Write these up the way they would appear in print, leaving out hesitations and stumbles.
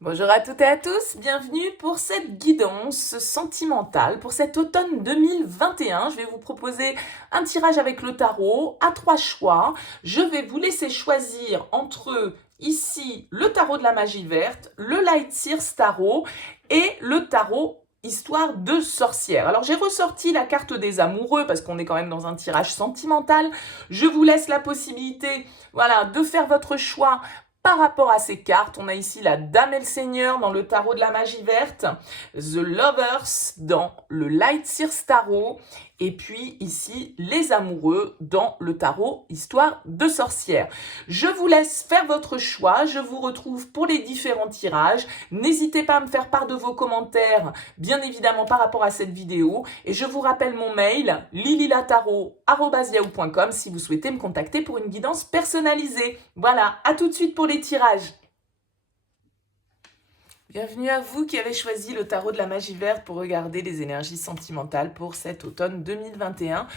Bonjour à toutes et à tous, bienvenue pour cette guidance sentimentale pour cet automne 2021. Je vais vous proposer un tirage avec le tarot à 3 choix. Je vais vous laisser choisir entre ici le tarot de la magie verte, le Light Seers Tarot et le tarot Histoire de sorcière. Alors j'ai ressorti la carte des amoureux parce qu'on est quand même dans un tirage sentimental. Je vous laisse la possibilité, voilà, de faire votre choix par rapport à ces cartes. On a ici la Dame et le Seigneur dans le tarot de la magie verte, The Lovers dans le Light Seers Tarot, et puis ici les amoureux dans le tarot Histoire de sorcière. Je vous laisse faire votre choix, je vous retrouve pour les différents tirages. N'hésitez pas à me faire part de vos commentaires, bien évidemment par rapport à cette vidéo, et je vous rappelle mon mail lililatarot@yahoo.com si vous souhaitez me contacter pour une guidance personnalisée. Voilà, à tout de suite pour les tirages. Bienvenue à vous qui avez choisi le tarot de la magie verte pour regarder les énergies sentimentales pour cet automne 2021.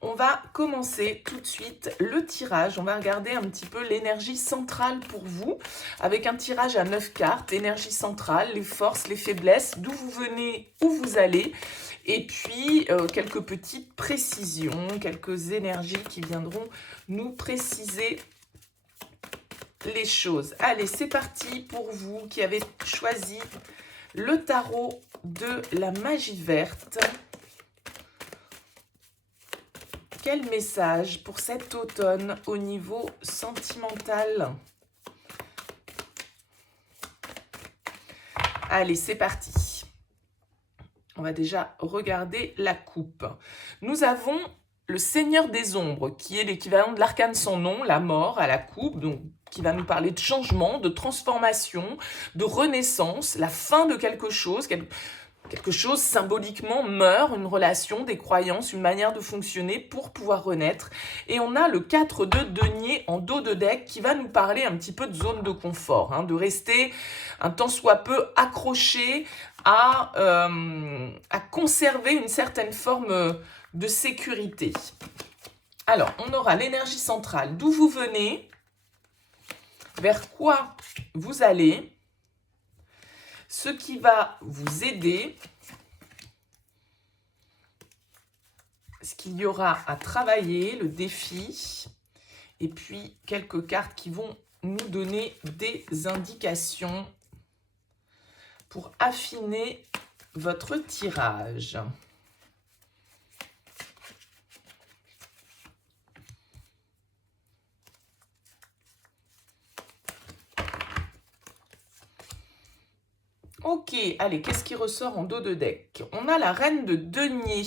On va commencer tout de suite le tirage. On va regarder un petit peu l'énergie centrale pour vous avec un tirage à 9 cartes. Énergie centrale, les forces, les faiblesses, d'où vous venez, où vous allez. Et puis quelques petites précisions, quelques énergies qui viendront nous préciser les choses. Allez, c'est parti pour vous qui avez choisi le tarot de la magie verte. Quel message pour cet automne au niveau sentimental? Allez, c'est parti. On va déjà regarder la coupe. Nous avons le Seigneur des Ombres, qui est l'équivalent de l'arcane sans nom, la mort à la coupe, donc qui va nous parler de changement, de transformation, de renaissance, la fin de quelque chose symboliquement meurt, une relation, des croyances, une manière de fonctionner pour pouvoir renaître. Et on a le 4 de denier en dos de deck qui va nous parler un petit peu de zone de confort, de rester un tant soit peu accroché à conserver une certaine forme de sécurité. Alors, on aura l'énergie centrale, d'où vous venez, vers quoi vous allez, ce qui va vous aider, ce qu'il y aura à travailler, le défi, et puis quelques cartes qui vont nous donner des indications pour affiner votre tirage. Ok, allez, qu'est-ce qui ressort en dos de deck? On a la reine de denier.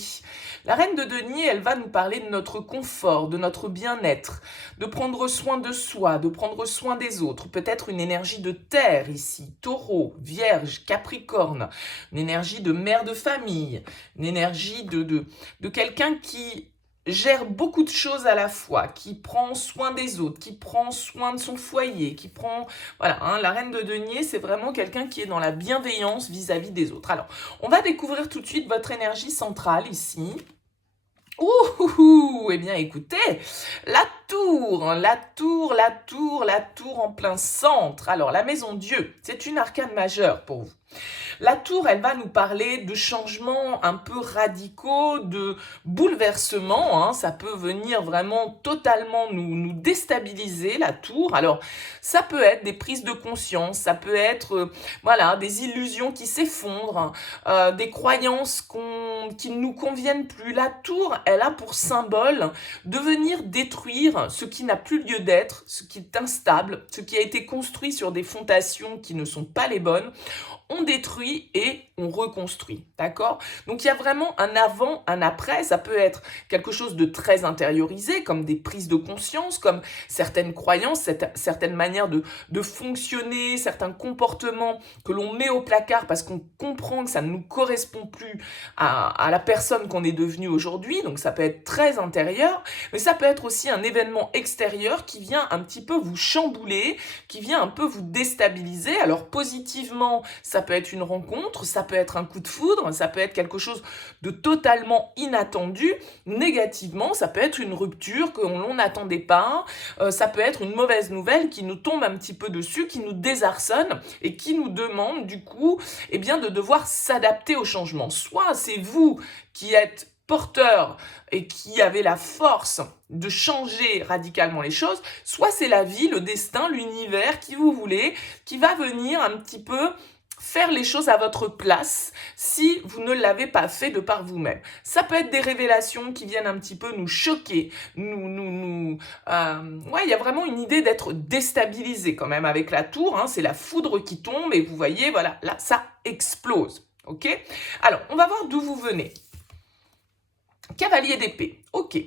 La reine de denier, elle va nous parler de notre confort, de notre bien-être, de prendre soin de soi, de prendre soin des autres. Peut-être une énergie de terre ici, taureau, vierge, capricorne, une énergie de mère de famille, une énergie de quelqu'un qui gère beaucoup de choses à la fois, qui prend soin des autres, qui prend soin de son foyer, qui prend... Voilà, la reine de denier, c'est vraiment quelqu'un qui est dans la bienveillance vis-à-vis des autres. Alors, on va découvrir tout de suite votre énergie centrale ici. Ouh, eh bien écoutez, la tour en plein centre. Alors, la maison Dieu, c'est une arcane majeure pour vous. La tour, elle va nous parler de changements un peu radicaux, de bouleversements. Ça peut venir vraiment totalement nous déstabiliser, la tour. Alors, ça peut être des prises de conscience, ça peut être voilà, des illusions qui s'effondrent, des croyances qui ne nous conviennent plus. La tour, elle a pour symbole de venir détruire ce qui n'a plus lieu d'être, ce qui est instable, ce qui a été construit sur des fondations qui ne sont pas les bonnes. On détruit et on reconstruit, d'accord? Donc il y a vraiment un avant, un après, ça peut être quelque chose de très intériorisé, comme des prises de conscience, comme certaines croyances, certaines manières de fonctionner, certains comportements que l'on met au placard parce qu'on comprend que ça ne nous correspond plus à la personne qu'on est devenue aujourd'hui, donc ça peut être très intérieur, mais ça peut être aussi un événement extérieur qui vient un petit peu vous chambouler, qui vient un peu vous déstabiliser. Alors positivement, ça ça peut être une rencontre, ça peut être un coup de foudre, ça peut être quelque chose de totalement inattendu. Négativement, ça peut être une rupture que l'on n'attendait pas, ça peut être une mauvaise nouvelle qui nous tombe un petit peu dessus, qui nous désarçonne et qui nous demande du coup eh bien, de devoir s'adapter au changement. Soit c'est vous qui êtes porteur et qui avez la force de changer radicalement les choses, soit c'est la vie, le destin, l'univers qui vous voulez, qui va venir un petit peu faire les choses à votre place si vous ne l'avez pas fait de par vous-même. Ça peut être des révélations qui viennent un petit peu nous choquer, il y a vraiment une idée d'être déstabilisé quand même avec la tour, hein, c'est la foudre qui tombe et vous voyez, voilà, là, ça explose, ok? Alors, on va voir d'où vous venez. Cavalier d'épée, ok.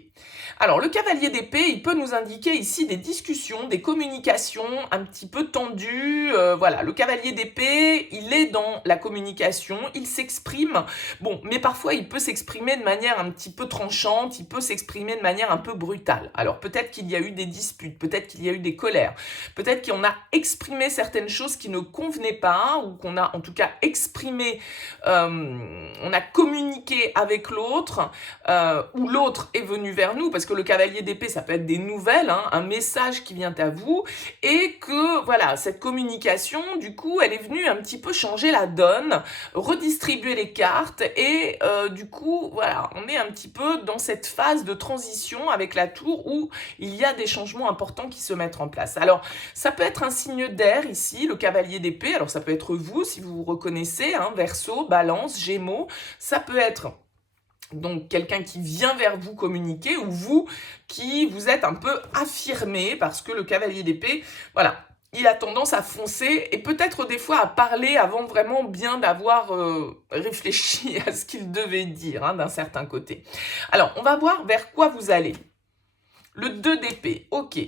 Alors, le cavalier d'épée, il peut nous indiquer ici des discussions, des communications un petit peu tendues. Voilà, le cavalier d'épée, il est dans la communication, il s'exprime. Bon, mais parfois, il peut s'exprimer de manière un petit peu tranchante, il peut s'exprimer de manière un peu brutale. Alors, peut-être qu'il y a eu des disputes, peut-être qu'il y a eu des colères, peut-être qu'on a exprimé certaines choses qui ne convenaient pas, ou qu'on a en tout cas exprimé, on a communiqué avec l'autre, ou l'autre est venu vers nous, parce que le cavalier d'épée, ça peut être des nouvelles, hein, un message qui vient à vous, et que, voilà, cette communication, du coup, elle est venue un petit peu changer la donne, redistribuer les cartes, et du coup, voilà, on est un petit peu dans cette phase de transition avec la tour, où il y a des changements importants qui se mettent en place. Alors, ça peut être un signe d'air, ici, le cavalier d'épée, alors ça peut être vous, si vous vous reconnaissez, hein, Verseau, Balance, Gémeaux, ça peut être donc quelqu'un qui vient vers vous communiquer, ou vous qui vous êtes un peu affirmé, parce que le cavalier d'épée, voilà, il a tendance à foncer et peut-être des fois à parler avant vraiment bien d'avoir réfléchi à ce qu'il devait dire, hein, d'un certain côté. Alors, on va voir vers quoi vous allez. Le 2 d'épée, ok.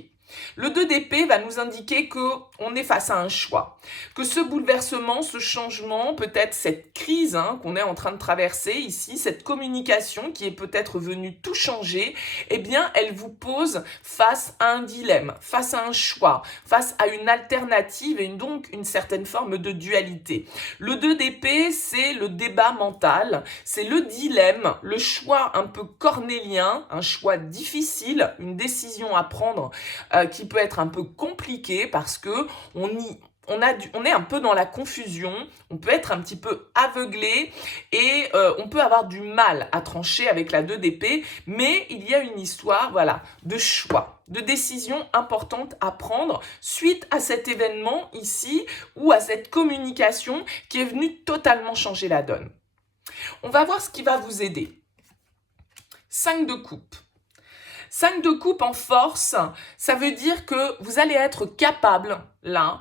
Le 2 d'épée va nous indiquer qu'on est face à un choix, que ce bouleversement, ce changement, peut-être cette crise, hein, qu'on est en train de traverser ici, cette communication qui est peut-être venue tout changer, eh bien, elle vous pose face à un dilemme, face à un choix, face à une alternative et donc une certaine forme de dualité. Le 2 d'épée, c'est le débat mental, c'est le dilemme, le choix un peu cornélien, un choix difficile, une décision à prendre qui peut être un peu compliqué parce que on est un peu dans la confusion, on peut être un petit peu aveuglé et on peut avoir du mal à trancher avec la 2 d'épée, mais il y a une histoire, voilà, de choix, de décision importante à prendre suite à cet événement ici ou à cette communication qui est venue totalement changer la donne. On va voir ce qui va vous aider. 5 de coupe. 5 de coupe en force, ça veut dire que vous allez être capable, là,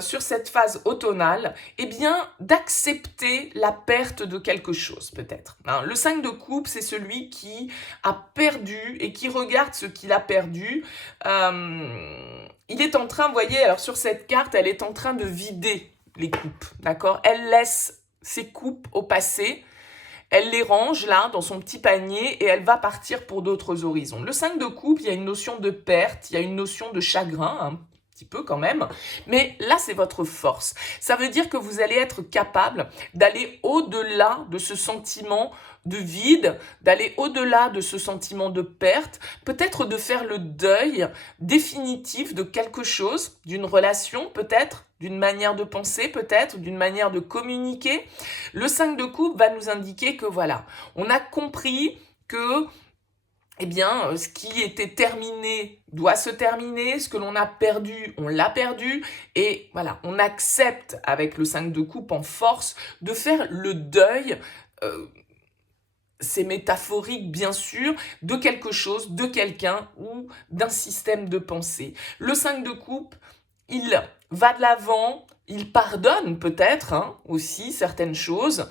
sur cette phase automnale, eh bien, d'accepter la perte de quelque chose, peut-être. Hein, le 5 de coupe, c'est celui qui a perdu et qui regarde ce qu'il a perdu. Il est en train, vous voyez, alors sur cette carte, elle est en train de vider les coupes, d'accord? Elle laisse ses coupes au passé. Elle les range là dans son petit panier et elle va partir pour d'autres horizons. Le 5 de coupe, il y a une notion de perte, il y a une notion de chagrin, un petit peu quand même, mais là c'est votre force. Ça veut dire que vous allez être capable d'aller au-delà de ce sentiment de vide, d'aller au-delà de ce sentiment de perte, peut-être de faire le deuil définitif de quelque chose, d'une relation peut-être, d'une manière de penser peut-être, d'une manière de communiquer. Le 5 de coupe va nous indiquer que voilà, on a compris que eh bien, ce qui était terminé doit se terminer, ce que l'on a perdu, on l'a perdu, et voilà, on accepte avec le 5 de coupe en force de faire le deuil, c'est métaphorique bien sûr, de quelque chose, de quelqu'un ou d'un système de pensée. Le 5 de coupe, il va de l'avant, il pardonne peut-être aussi certaines choses.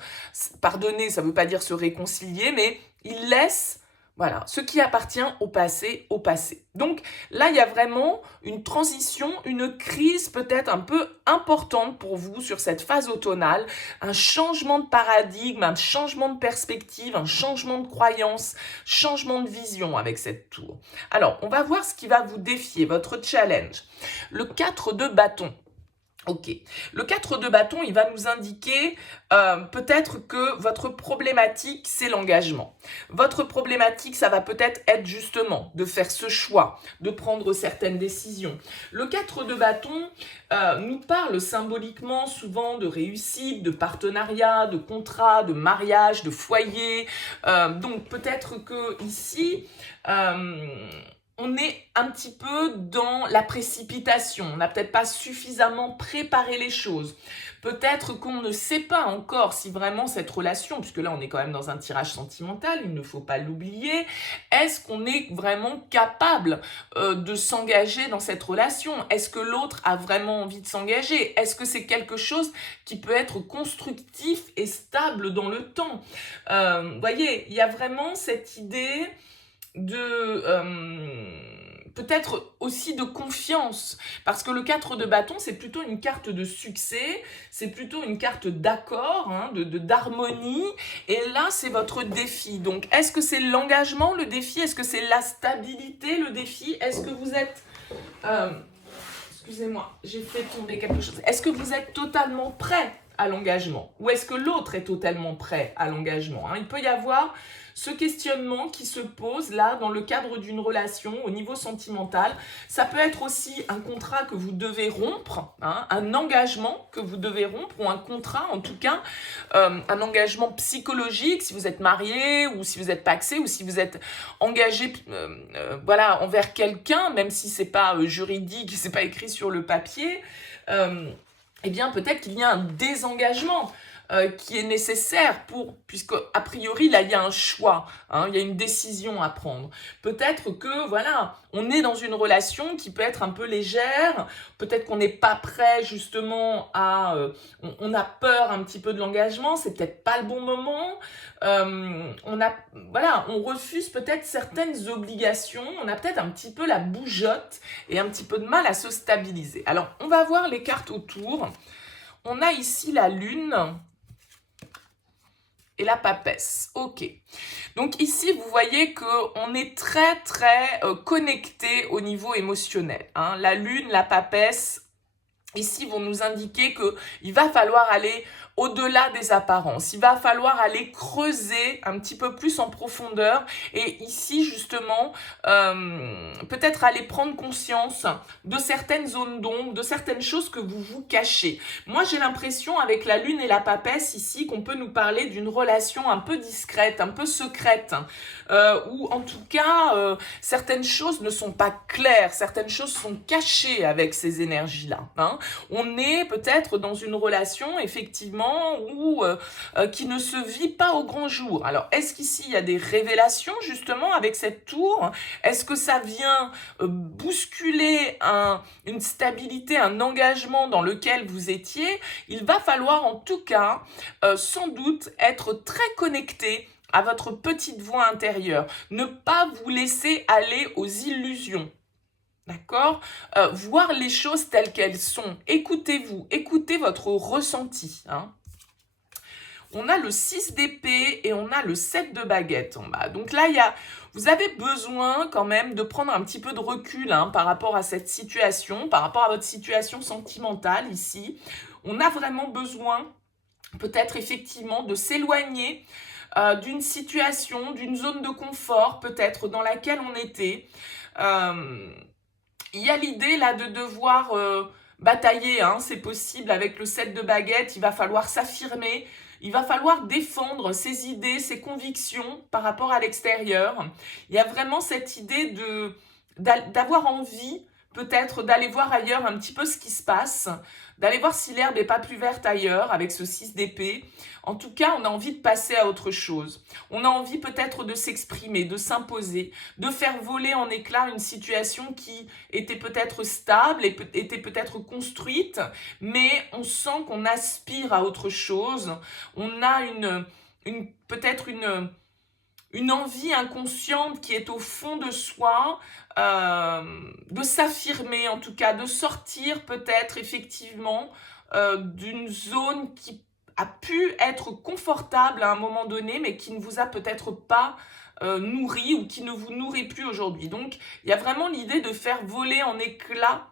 Pardonner, ça ne veut pas dire se réconcilier, mais il laisse voilà, ce qui appartient au passé, au passé. Donc là, il y a vraiment une transition, une crise peut-être un peu importante pour vous sur cette phase automnale, un changement de paradigme, un changement de perspective, un changement de croyance, changement de vision avec cette tour. Alors, on va voir ce qui va vous défier, votre challenge. Le 4 de bâton. Ok. Le 4 de bâton, il va nous indiquer peut-être que votre problématique, c'est l'engagement. Votre problématique, ça va peut-être être justement de faire ce choix, de prendre certaines décisions. Le 4 de bâton nous parle symboliquement souvent de réussite, de partenariat, de contrat, de mariage, de foyer. Donc peut-être que ici... on est un petit peu dans la précipitation, on n'a peut-être pas suffisamment préparé les choses. Peut-être qu'on ne sait pas encore si vraiment cette relation, puisque là on est quand même dans un tirage sentimental, il ne faut pas l'oublier, est-ce qu'on est vraiment capable de s'engager dans cette relation? Est-ce que l'autre a vraiment envie de s'engager? Est-ce que c'est quelque chose qui peut être constructif et stable dans le temps? Voyez, il y a vraiment cette idée de peut-être aussi de confiance, parce que le 4 de bâton, c'est plutôt une carte de succès, c'est plutôt une carte d'accord, hein, d'harmonie, et là, c'est votre défi. Donc, est-ce que c'est l'engagement, le défi? Est-ce que c'est la stabilité, le défi? Est-ce que vous êtes... excusez-moi, j'ai fait tomber quelque chose. Est-ce que vous êtes totalement prêt à l'engagement? Ou est-ce que l'autre est totalement prêt à l'engagement, hein? Il peut y avoir ce questionnement qui se pose là dans le cadre d'une relation au niveau sentimental. Ça peut être aussi un contrat que vous devez rompre, hein, un engagement que vous devez rompre, ou un contrat en tout cas, un engagement psychologique si vous êtes marié ou si vous êtes pacsé ou si vous êtes engagé voilà, envers quelqu'un, même si c'est pas juridique, c'est pas écrit sur le papier. Eh bien peut-être qu'il y a un désengagement qui est nécessaire puisque a priori là il y a un choix, hein, il y a une décision à prendre. Peut-être que voilà, on est dans une relation qui peut être un peu légère, peut-être qu'on n'est pas prêt justement à, on a peur un petit peu de l'engagement, c'est peut-être pas le bon moment, on refuse peut-être certaines obligations, on a peut-être un petit peu la bougeotte et un petit peu de mal à se stabiliser. Alors on va voir les cartes autour. On a ici la lune et la papesse. Ok. Donc ici, vous voyez qu'on est très, très connecté au niveau émotionnel, hein. La lune, la papesse, ici, vont nous indiquer qu'il va falloir aller au-delà des apparences. Il va falloir aller creuser un petit peu plus en profondeur. Et ici, justement, peut-être aller prendre conscience de certaines zones d'ombre, de certaines choses que vous vous cachez. Moi, j'ai l'impression, avec la lune et la papesse ici, qu'on peut nous parler d'une relation un peu discrète, un peu secrète, où en tout cas, certaines choses ne sont pas claires, certaines choses sont cachées avec ces énergies-là, hein. On est peut-être dans une relation, effectivement, qui ne se vit pas au grand jour. Alors, est-ce qu'ici, il y a des révélations, justement, avec cette tour? Est-ce que ça vient bousculer une stabilité, un engagement dans lequel vous étiez? Il va falloir, en tout cas, sans doute, être très connecté à votre petite voix intérieure. Ne pas vous laisser aller aux illusions. D'accord? Voir les choses telles qu'elles sont. Écoutez-vous, écoutez votre ressenti, hein. On a le 6 d'épée et on a le 7 de baguette en bas. Donc là, vous avez besoin quand même de prendre un petit peu de recul, hein, par rapport à cette situation, par rapport à votre situation sentimentale ici. On a vraiment besoin, peut-être effectivement, de s'éloigner d'une situation, d'une zone de confort, peut-être dans laquelle on était. Il y a l'idée là de devoir batailler, hein, c'est possible avec le 7 de baguette, il va falloir s'affirmer, il va falloir défendre ses idées, ses convictions par rapport à l'extérieur. Il y a vraiment cette idée d'avoir envie peut-être d'aller voir ailleurs un petit peu ce qui se passe, d'aller voir si l'herbe n'est pas plus verte ailleurs avec ce 6 d'épée. En tout cas, on a envie de passer à autre chose. On a envie peut-être de s'exprimer, de s'imposer, de faire voler en éclats une situation qui était peut-être stable et était peut-être construite, mais on sent qu'on aspire à autre chose. On a peut-être une envie inconsciente qui est au fond de soi, de s'affirmer en tout cas, de sortir peut-être effectivement d'une zone qui a pu être confortable à un moment donné, mais qui ne vous a peut-être pas nourri ou qui ne vous nourrit plus aujourd'hui. Donc, il y a vraiment l'idée de faire voler en éclats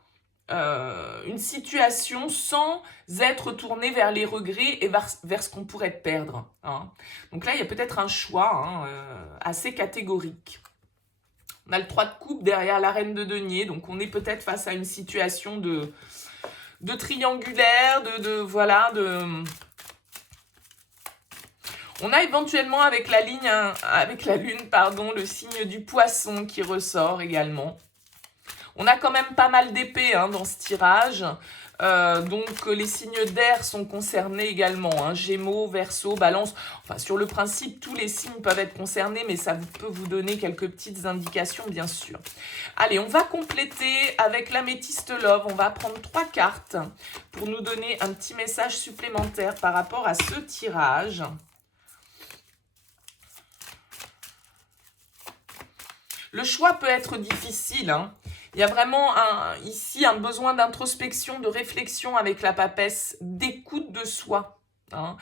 une situation sans être tourné vers les regrets et vers ce qu'on pourrait perdre. Hein. Donc là, il y a peut-être un choix hein, assez catégorique. On a le 3 de coupe derrière la reine de denier, donc on est peut-être face à une situation de triangulaire, voilà, On a éventuellement avec la ligne, avec la lune, pardon, le signe du poisson qui ressort également. On a quand même pas mal d'épées hein, dans ce tirage. Donc les signes d'air sont concernés également, hein, Gémeaux, Verseau, Balance. Enfin, sur le principe, tous les signes peuvent être concernés, mais ça peut vous donner quelques petites indications, bien sûr. Allez, on va compléter avec l'améthyste Love. On va prendre 3 cartes pour nous donner un petit message supplémentaire par rapport à ce tirage. Le choix peut être difficile, hein. Il y a vraiment ici un besoin d'introspection, de réflexion avec la papesse, d'écoute de soi, hein,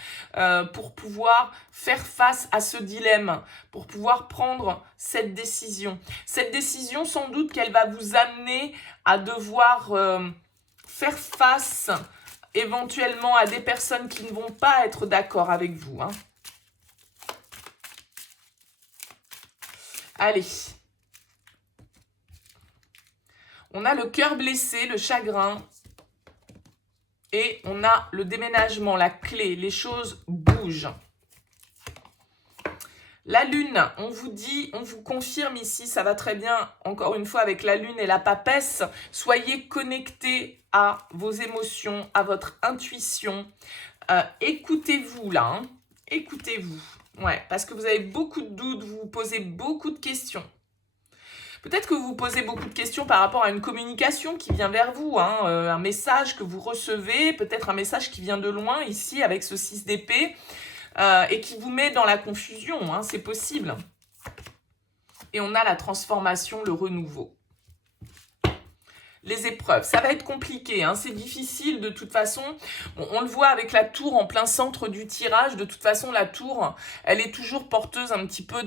pour pouvoir faire face à ce dilemme, pour pouvoir prendre cette décision. Cette décision, sans doute qu'elle va vous amener à devoir faire face éventuellement à des personnes qui ne vont pas être d'accord avec vous. Hein. Allez. On a le cœur blessé, le chagrin. Et on a le déménagement, la clé. Les choses bougent. La lune, on vous dit, on vous confirme ici, ça va très bien, encore une fois, avec la lune et la papesse. Soyez connectés à vos émotions, à votre intuition. Écoutez-vous là, hein. Écoutez-vous. Ouais, parce que vous avez beaucoup de doutes, vous vous posez beaucoup de questions. Peut-être que vous vous posez beaucoup de questions par rapport à une communication qui vient vers vous, hein, un message que vous recevez, peut-être un message qui vient de loin, ici, avec ce 6 d'épée, et qui vous met dans la confusion, hein, c'est possible. Et on a la transformation, le renouveau. Les épreuves, ça va être compliqué, hein, c'est difficile de toute façon. On le voit avec la tour en plein centre du tirage. De toute façon, la tour, elle est toujours porteuse un petit peu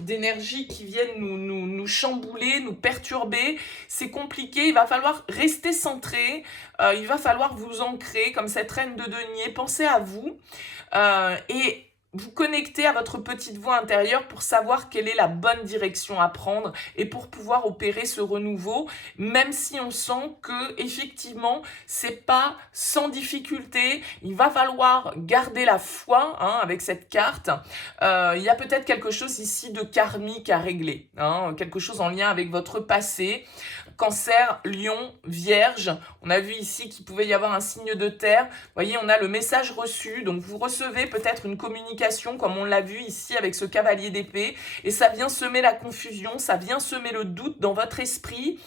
d'énergie qui viennent nous chambouler, nous perturber. C'est compliqué, il va falloir rester centré, il va falloir vous ancrer comme cette reine de denier. Pensez à vous et vous connectez à votre petite voix intérieure pour savoir quelle est la bonne direction à prendre et pour pouvoir opérer ce renouveau, même si on sent que effectivement c'est pas sans difficulté. Il va falloir garder la foi hein, avec cette carte. Il y a peut-être quelque chose ici de karmique à régler, hein, quelque chose en lien avec votre passé. Cancer, Lion, Vierge. On a vu ici qu'il pouvait y avoir un signe de terre. Vous voyez, on a le message reçu. Donc, vous recevez peut-être une communication, comme on l'a vu ici avec ce cavalier d'épée. Et ça vient semer la confusion, ça vient semer le doute dans votre esprit.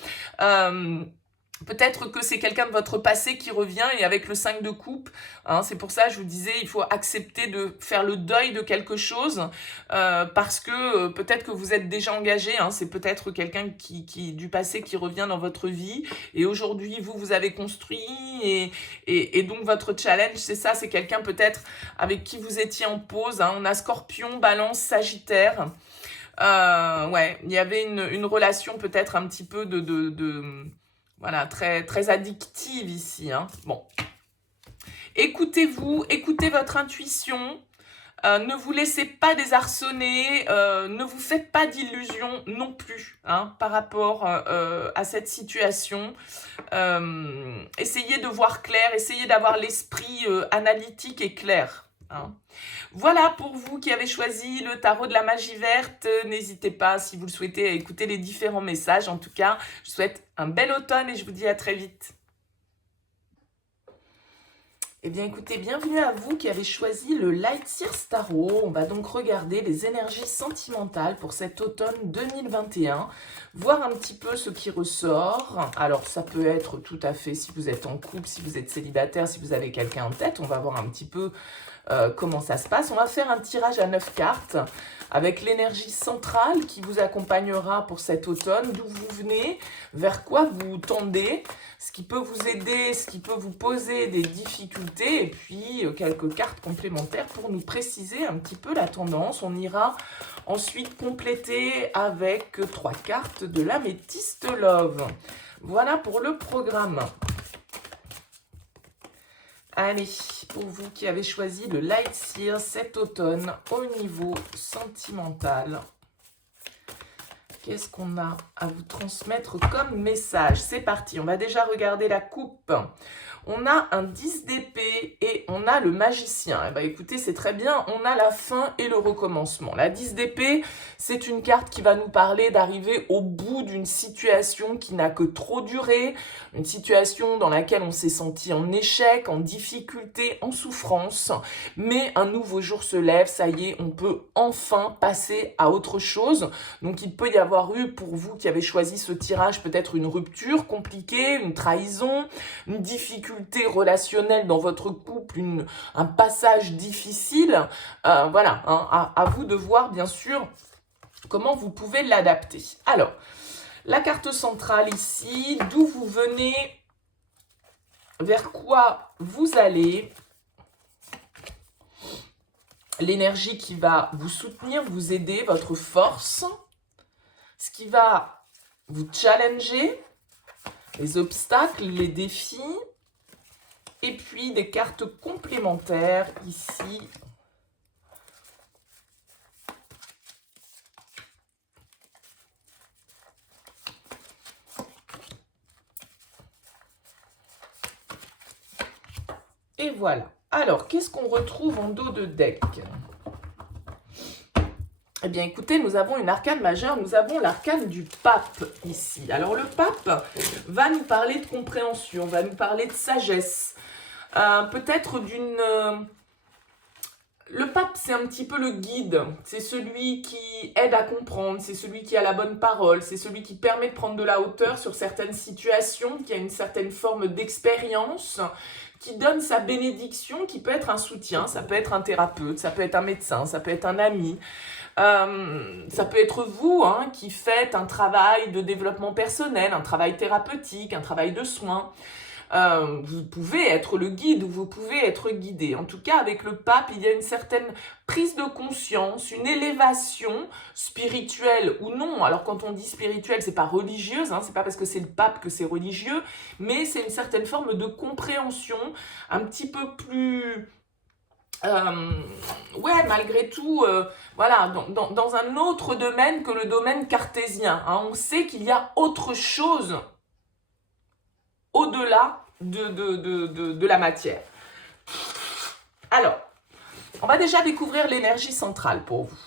Peut-être que c'est quelqu'un de votre passé qui revient et avec le 5 de coupe, hein, c'est pour ça que je vous disais, il faut accepter de faire le deuil de quelque chose parce que peut-être que vous êtes déjà engagé, hein, c'est peut-être quelqu'un du passé qui revient dans votre vie et aujourd'hui, vous avez construit et donc votre challenge, c'est ça, c'est quelqu'un peut-être avec qui vous étiez en pause. Hein, on a Scorpion, Balance, Sagittaire. Ouais, il y avait une relation peut-être un petit peu voilà, très, très addictive ici. Hein. Bon. Écoutez-vous, écoutez votre intuition. Ne vous laissez pas désarçonner. Ne vous faites pas d'illusions non plus hein, par rapport à cette situation. Essayez de voir clair. Essayez d'avoir l'esprit analytique et clair. Hein. Voilà pour vous qui avez choisi le tarot de la magie verte. N'hésitez pas, si vous le souhaitez, à écouter les différents messages. En tout cas, je vous souhaite un bel automne et je vous dis à très vite. Eh bien, écoutez, bienvenue à vous qui avez choisi le Light Sears Tarot. On va donc regarder les énergies sentimentales pour cet automne 2021. Voir un petit peu ce qui ressort. Alors, ça peut être tout à fait si vous êtes en couple, si vous êtes célibataire, si vous avez quelqu'un en tête. On va voir un petit peu comment ça se passe. On va faire un tirage à 9 cartes avec l'énergie centrale qui vous accompagnera pour cet automne. D'où vous venez, vers quoi vous tendez, ce qui peut vous aider, ce qui peut vous poser des difficultés. Et puis, quelques cartes complémentaires pour nous préciser un petit peu la tendance. On ira ensuite compléter avec 3 cartes de l'améthyste Love. Voilà pour le programme. Allez, pour vous qui avez choisi le Light Seer cet automne au niveau sentimental, qu'est-ce qu'on a à vous transmettre comme message? C'est parti, on va déjà regarder la coupe. On a un 10 d'épée et on a le magicien. Eh bien, écoutez, c'est très bien, on a la fin et le recommencement. La 10 d'épée, c'est une carte qui va nous parler d'arriver au bout d'une situation qui n'a que trop duré, une situation dans laquelle on s'est senti en échec, en difficulté, en souffrance, mais un nouveau jour se lève, ça y est, on peut enfin passer à autre chose. Donc il peut y avoir eu, pour vous qui avez choisi ce tirage, peut-être une rupture compliquée, une trahison, une difficulté relationnelle dans votre couple, un passage difficile. Voilà, hein, à vous de voir bien sûr comment vous pouvez l'adapter. Alors, la carte centrale ici, d'où vous venez, vers quoi vous allez, l'énergie qui va vous soutenir, vous aider, votre force, ce qui va vous challenger, les obstacles, les défis, et puis des cartes complémentaires ici. Et voilà. Alors, qu'est-ce qu'on retrouve en dos de deck? Eh bien, écoutez, nous avons une arcane majeure, nous avons l'arcane du pape ici. Alors, le pape va nous parler de compréhension, va nous parler de sagesse, peut-être d'une... Le pape, c'est un petit peu le guide, c'est celui qui aide à comprendre, c'est celui qui a la bonne parole, c'est celui qui permet de prendre de la hauteur sur certaines situations, qui a une certaine forme d'expérience, qui donne sa bénédiction, qui peut être un soutien, ça peut être un thérapeute, ça peut être un médecin, ça peut être un ami, ça peut être vous qui faites un travail de développement personnel, un travail thérapeutique, un travail de soins. Vous pouvez être le guide ou vous pouvez être guidé. En tout cas, avec le pape, il y a une certaine prise de conscience, une élévation spirituelle ou non. Alors, quand on dit spirituelle, c'est pas religieuse, c'est pas parce que c'est le pape que c'est religieux, mais c'est une certaine forme de compréhension un petit peu plus... ouais, malgré tout, voilà, dans un autre domaine que le domaine cartésien. On sait qu'il y a autre chose au-delà de la matière. Alors, on va déjà découvrir l'énergie centrale pour vous.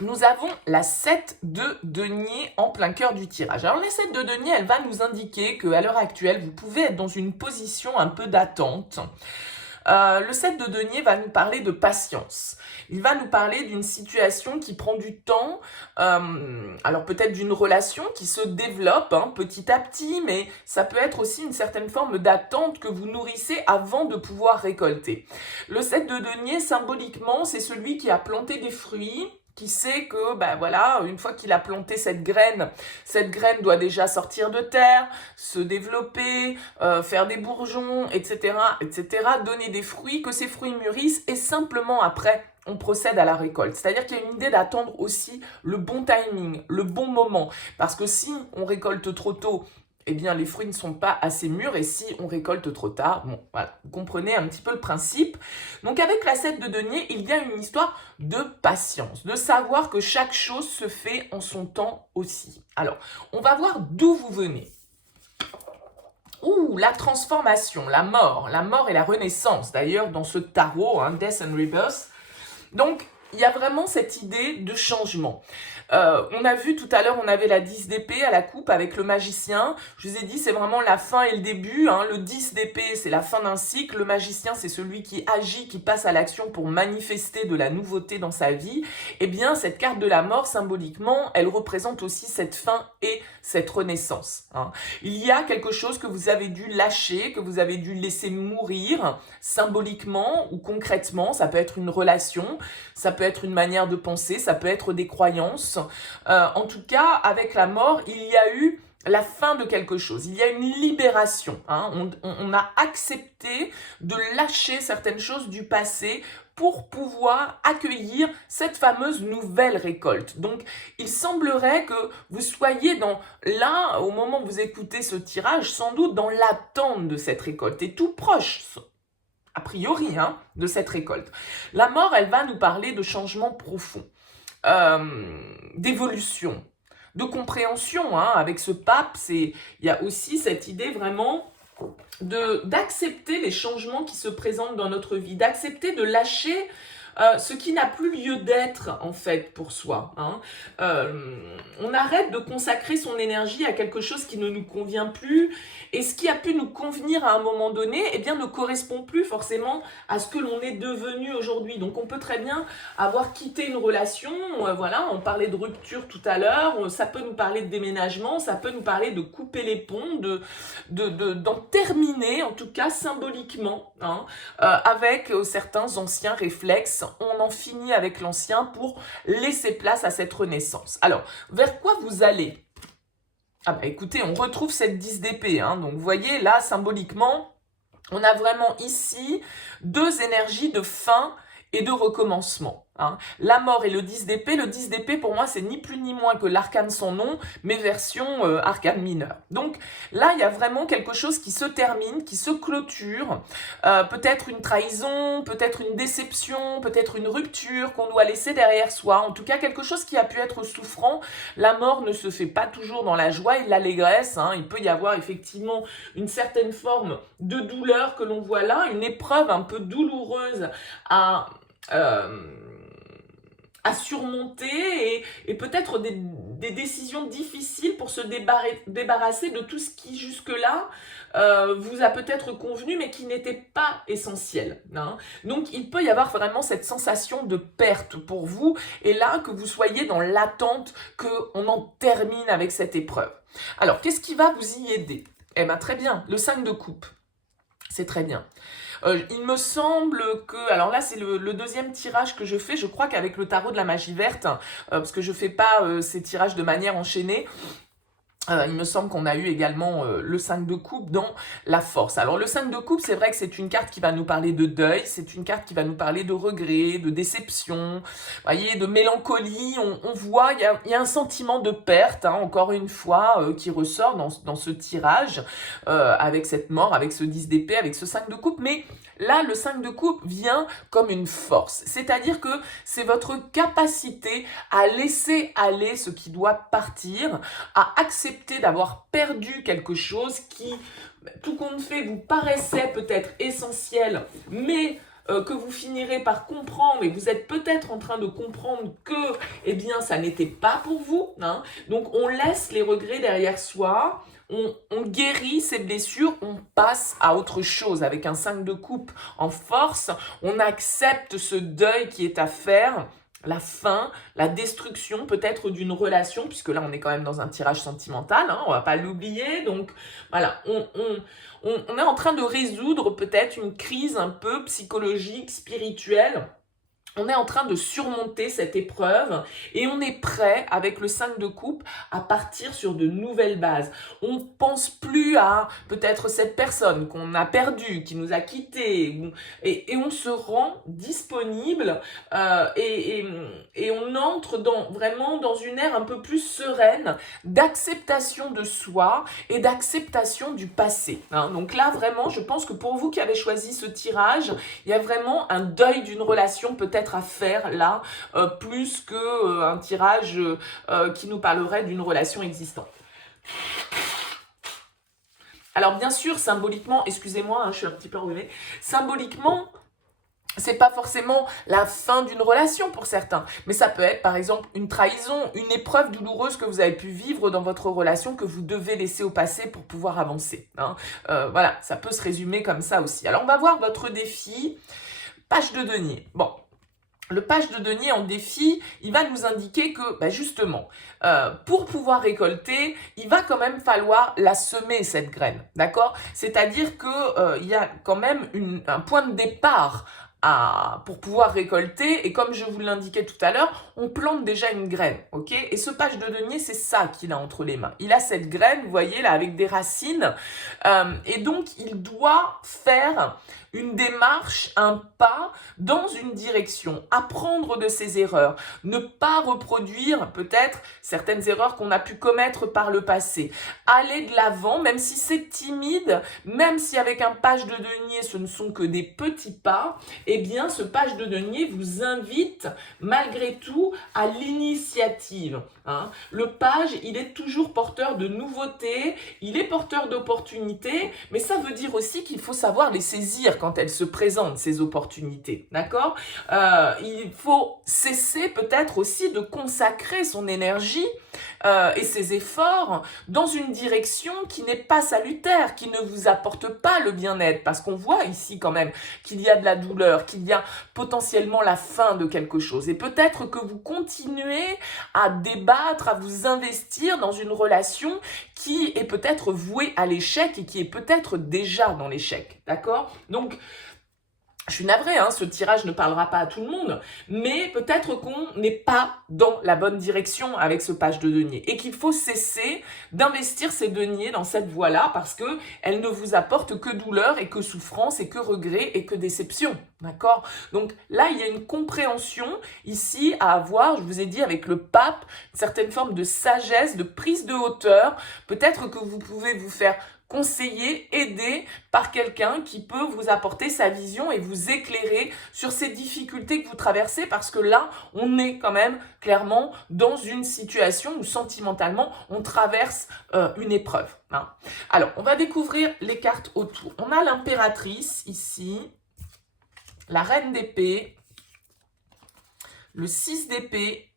Nous avons la 7 de denier en plein cœur du tirage. Alors, la 7 de denier, elle va nous indiquer qu'à l'heure actuelle, vous pouvez être dans une position un peu d'attente. Le 7 de denier va nous parler de patience. Il va nous parler d'une situation qui prend du temps, alors peut-être d'une relation qui se développe petit à petit, mais ça peut être aussi une certaine forme d'attente que vous nourrissez avant de pouvoir récolter. Le 7 de denier, symboliquement, c'est celui qui a planté des fruits, qui sait que, voilà, une fois qu'il a planté cette graine doit déjà sortir de terre, se développer, faire des bourgeons, etc., donner des fruits, que ces fruits mûrissent, et simplement après, on procède à la récolte. C'est-à-dire qu'il y a une idée d'attendre aussi le bon timing, le bon moment. Parce que si on récolte trop tôt, eh bien, les fruits ne sont pas assez mûrs, et si on récolte trop tard, bon, voilà, vous comprenez un petit peu le principe. Donc, avec la 7 de denier, il y a une histoire de patience, de savoir que chaque chose se fait en son temps aussi. Alors, on va voir d'où vous venez. Ouh, la transformation, la mort et la renaissance, d'ailleurs, dans ce tarot, Death and Rebirth. Donc, il y a vraiment cette idée de changement. On a vu tout à l'heure, on avait la 10 d'épée à la coupe avec le magicien. Je vous ai dit, c'est vraiment la fin et le début. Le 10 d'épée, c'est la fin d'un cycle. Le magicien, c'est celui qui agit, qui passe à l'action pour manifester de la nouveauté dans sa vie. Eh bien, cette carte de la mort, symboliquement, elle représente aussi cette fin et cette renaissance. Il y a quelque chose que vous avez dû lâcher, que vous avez dû laisser mourir, symboliquement ou concrètement. Ça peut être une relation, ça peut être une manière de penser, ça peut être des croyances. En tout cas, avec la mort, il y a eu la fin de quelque chose. Il y a une libération. On a accepté de lâcher certaines choses du passé pour pouvoir accueillir cette fameuse nouvelle récolte. Donc, il semblerait que vous soyez là, au moment où vous écoutez ce tirage, sans doute dans l'attente de cette récolte et tout proche, a priori, de cette récolte. La mort, elle va nous parler de changements profonds, d'évolution, de compréhension. Avec ce pape, il y a aussi cette idée vraiment d'accepter les changements qui se présentent dans notre vie, d'accepter de lâcher ce qui n'a plus lieu d'être en fait pour soi. On arrête de consacrer son énergie à quelque chose qui ne nous convient plus, et ce qui a pu nous convenir à un moment donné, eh bien, ne correspond plus forcément à ce que l'on est devenu aujourd'hui. Donc on peut très bien avoir quitté une relation, voilà, on parlait de rupture tout à l'heure, ça peut nous parler de déménagement, ça peut nous parler de couper les ponts, d'en terminer, en tout cas symboliquement, avec certains anciens réflexes. On en finit avec l'ancien pour laisser place à cette renaissance. Alors, vers quoi vous allez? Ah bah écoutez, on retrouve cette 10 d'épée. Donc vous voyez, là, symboliquement, on a vraiment ici deux énergies de fin et de recommencement. La mort et le 10 d'épée. Le 10 d'épée, pour moi, c'est ni plus ni moins que l'arcane sans nom, mais version arcane mineure. Donc là, il y a vraiment quelque chose qui se termine, qui se clôture. Peut-être une trahison, peut-être une déception, peut-être une rupture qu'on doit laisser derrière soi. En tout cas, quelque chose qui a pu être souffrant. La mort ne se fait pas toujours dans la joie et l'allégresse. Il peut y avoir effectivement une certaine forme de douleur que l'on voit là, une épreuve un peu douloureuse à surmonter et peut-être des décisions difficiles pour se débarrasser de tout ce qui jusque-là vous a peut-être convenu mais qui n'était pas essentiel. Donc il peut y avoir vraiment cette sensation de perte pour vous et là que vous soyez dans l'attente qu'on en termine avec cette épreuve. Alors qu'est-ce qui va vous y aider? Eh bien très bien, le 5 de coupe. C'est très bien. Il me semble que, alors là c'est le deuxième tirage que je fais, je crois qu'avec le tarot de la magie verte, parce que je fais pas ces tirages de manière enchaînée, il me semble qu'on a eu également le 5 de coupe dans la force. Alors le 5 de coupe, c'est vrai que c'est une carte qui va nous parler de deuil, c'est une carte qui va nous parler de regret, de déception, voyez, de mélancolie. On voit, il y a un sentiment de perte, encore une fois, qui ressort dans ce tirage, avec cette mort, avec ce 10 d'épée, avec ce 5 de coupe. Mais là, le 5 de coupe vient comme une force. C'est-à-dire que c'est votre capacité à laisser aller ce qui doit partir, à accepter d'avoir perdu quelque chose qui, tout compte fait, vous paraissait peut-être essentiel, mais que vous finirez par comprendre, et vous êtes peut-être en train de comprendre que, eh bien, ça n'était pas pour vous. Donc, on laisse les regrets derrière soi, on guérit ces blessures, on passe à autre chose. Avec un 5 de coupe en force, on accepte ce deuil qui est à faire, la fin, la destruction peut-être d'une relation, puisque là on est quand même dans un tirage sentimental, on va pas l'oublier. Donc voilà, on est en train de résoudre peut-être une crise un peu psychologique, spirituelle. On est en train de surmonter cette épreuve et on est prêt, avec le 5 de coupe, à partir sur de nouvelles bases. On ne pense plus à peut-être cette personne qu'on a perdue, qui nous a quittés, et on se rend disponible et on entre vraiment dans une ère un peu plus sereine d'acceptation de soi et d'acceptation du passé. Donc là, vraiment, je pense que pour vous qui avez choisi ce tirage, il y a vraiment un deuil d'une relation peut-être à faire là, plus qu'un tirage qui nous parlerait d'une relation existante. Alors bien sûr, symboliquement, excusez-moi, je suis un petit peu enrhumée, symboliquement, c'est pas forcément la fin d'une relation pour certains, mais ça peut être par exemple une trahison, une épreuve douloureuse que vous avez pu vivre dans votre relation que vous devez laisser au passé pour pouvoir avancer. Voilà, ça peut se résumer comme ça aussi. Alors on va voir votre défi, page de denier. Bon. Le page de denier en défi, il va nous indiquer que, justement, pour pouvoir récolter, il va quand même falloir la semer, cette graine, d'accord? C'est-à-dire qu'il y a quand même un point de départ pour pouvoir récolter. Et comme je vous l'indiquais tout à l'heure, on plante déjà une graine, ok? Et ce page de denier, c'est ça qu'il a entre les mains. Il a cette graine, vous voyez, là, avec des racines. Et donc, il doit faire une démarche, un pas dans une direction, apprendre de ses erreurs, ne pas reproduire peut-être certaines erreurs qu'on a pu commettre par le passé, aller de l'avant, même si c'est timide, même si avec un page de denier ce ne sont que des petits pas, eh bien ce page de denier vous invite malgré tout à l'initiative. Le page, il est toujours porteur de nouveautés, il est porteur d'opportunités, mais ça veut dire aussi qu'il faut savoir les saisir quand elles se présentent, ces opportunités, d'accord? Il faut cesser peut-être aussi de consacrer son énergie et ses efforts dans une direction qui n'est pas salutaire, qui ne vous apporte pas le bien-être, parce qu'on voit ici quand même qu'il y a de la douleur, qu'il y a potentiellement la fin de quelque chose. Et peut-être que vous continuez à débattre, à vous investir dans une relation qui est peut-être vouée à l'échec et qui est peut-être déjà dans l'échec, d'accord? Donc, je suis navrée, ce tirage ne parlera pas à tout le monde, mais peut-être qu'on n'est pas dans la bonne direction avec ce page de denier et qu'il faut cesser d'investir ces deniers dans cette voie-là parce qu'elle ne vous apporte que douleur et que souffrance et que regret et que déception, d'accord? Donc là, il y a une compréhension ici à avoir, je vous ai dit avec le pape, une certaine forme de sagesse, de prise de hauteur. Peut-être que vous pouvez vous faire conseiller, aider par quelqu'un qui peut vous apporter sa vision et vous éclairer sur ces difficultés que vous traversez parce que là, on est quand même clairement dans une situation où sentimentalement, on traverse une épreuve. Alors, on va découvrir les cartes autour. On a l'impératrice ici, la reine d'épée, le 6 d'épée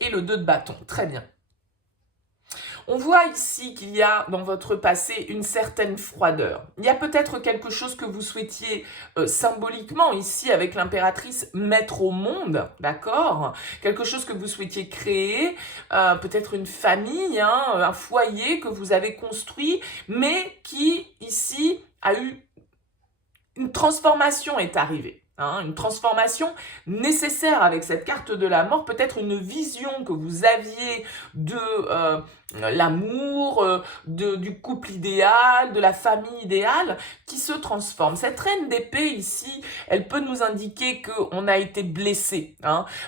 et le 2 de bâton. Très bien. On voit ici qu'il y a dans votre passé une certaine froideur. Il y a peut-être quelque chose que vous souhaitiez symboliquement ici avec l'impératrice mettre au monde, d'accord? Quelque chose que vous souhaitiez créer, peut-être une famille, un foyer que vous avez construit, mais qui ici a eu une transformation est arrivée. Une transformation nécessaire avec cette carte de la mort, peut-être une vision que vous aviez de l'amour, du couple idéal, de la famille idéale, qui se transforme. Cette reine d'épée ici, elle peut nous indiquer qu'on a été blessé.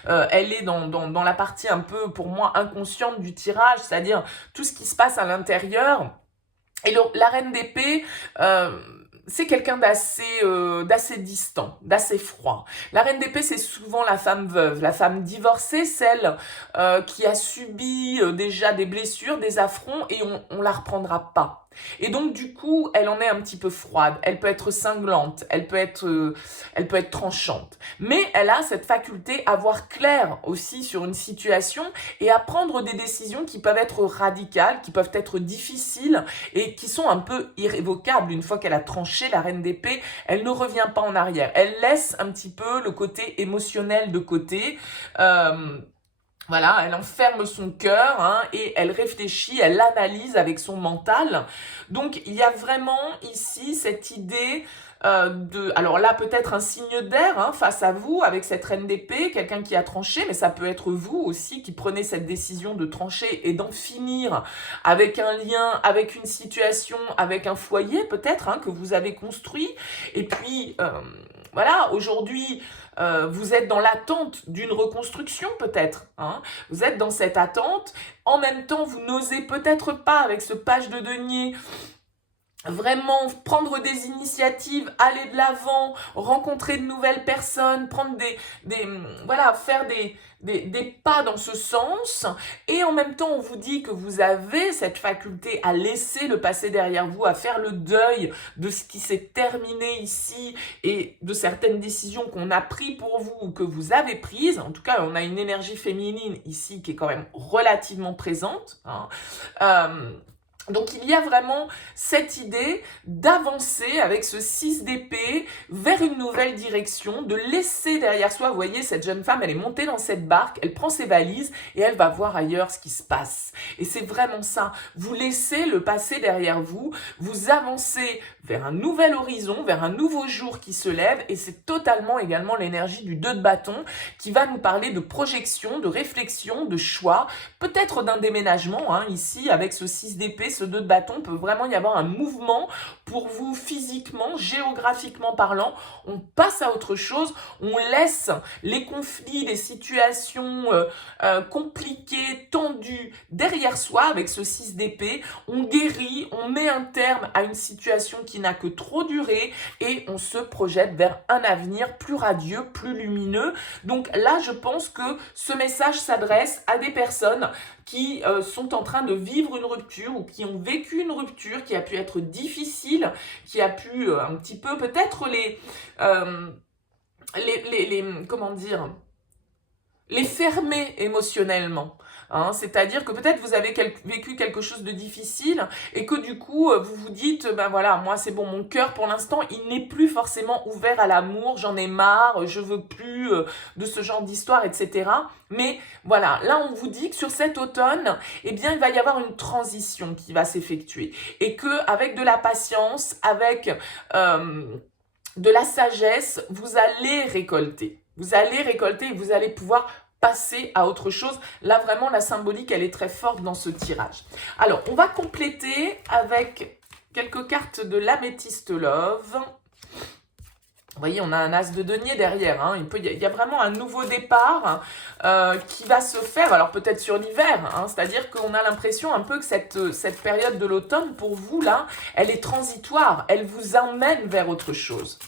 Elle est dans la partie un peu, pour moi, inconsciente du tirage, c'est-à-dire tout ce qui se passe à l'intérieur. Et la reine d'épée... c'est quelqu'un d'assez distant, d'assez froid. La reine d'épée, c'est souvent la femme veuve, la femme divorcée, celle qui a subi déjà des blessures, des affronts, et on la reprendra pas. Et donc, du coup, elle en est un petit peu froide. Elle peut être cinglante, elle peut être tranchante. Mais elle a cette faculté à voir clair aussi sur une situation et à prendre des décisions qui peuvent être radicales, qui peuvent être difficiles et qui sont un peu irrévocables. Une fois qu'elle a tranché la reine d'épée, elle ne revient pas en arrière. Elle laisse un petit peu le côté émotionnel de côté. Voilà, elle enferme son cœur et elle réfléchit, elle analyse avec son mental. Donc, il y a vraiment ici cette idée alors là, peut-être un signe d'air face à vous avec cette reine d'épée, quelqu'un qui a tranché, mais ça peut être vous aussi qui prenez cette décision de trancher et d'en finir avec un lien, avec une situation, avec un foyer peut-être que vous avez construit. Et puis, voilà, aujourd'hui... vous êtes dans l'attente d'une reconstruction peut-être. Vous êtes dans cette attente. En même temps, vous n'osez peut-être pas avec ce page de denier vraiment prendre des initiatives, aller de l'avant, rencontrer de nouvelles personnes, prendre faire des pas dans ce sens. Et en même temps, on vous dit que vous avez cette faculté à laisser le passé derrière vous, à faire le deuil de ce qui s'est terminé ici et de certaines décisions qu'on a prises pour vous ou que vous avez prises. En tout cas, on a une énergie féminine ici qui est quand même relativement présente. Donc il y a vraiment cette idée d'avancer avec ce 6 d'épée vers une nouvelle direction, de laisser derrière soi, vous voyez, cette jeune femme, elle est montée dans cette barque, elle prend ses valises et elle va voir ailleurs ce qui se passe. Et c'est vraiment ça, vous laissez le passé derrière vous, vous avancez vers un nouvel horizon, vers un nouveau jour qui se lève, et c'est totalement également l'énergie du 2 de bâton qui va nous parler de projection, de réflexion, de choix, peut-être d'un déménagement, hein, ici avec ce 6 d'épée, ce 2 de bâton, peut vraiment y avoir un mouvement pour vous physiquement, géographiquement parlant. On passe à autre chose, on laisse les conflits, les situations compliquées, tendues derrière soi avec ce 6 d'épée. On guérit, on met un terme à une situation qui n'a que trop duré et on se projette vers un avenir plus radieux, plus lumineux. Donc là, je pense que ce message s'adresse à des personnes qui sont en train de vivre une rupture ou qui ont vécu une rupture qui a pu être difficile, qui a pu un petit peu peut-être comment dire, les fermer émotionnellement. Hein, c'est-à-dire que peut-être vous avez vécu quelque chose de difficile et que du coup vous vous dites ben voilà, moi c'est bon, mon cœur pour l'instant il n'est plus forcément ouvert à l'amour, j'en ai marre, je veux plus de ce genre d'histoire, etc. Mais voilà, là on vous dit que sur cet automne, eh bien il va y avoir une transition qui va s'effectuer et que avec de la patience, avec de la sagesse, vous allez récolter. Vous allez récolter et vous allez pouvoir passer à autre chose. Là, vraiment, la symbolique, elle est très forte dans ce tirage. Alors, on va compléter avec quelques cartes de l'améthyste love. Vous voyez, on a un as de denier derrière. Hein. Il y a vraiment un nouveau départ qui va se faire, alors peut-être sur l'hiver, hein, c'est-à-dire qu'on a l'impression un peu que cette période de l'automne, pour vous, là, elle est transitoire. Elle vous emmène vers autre chose.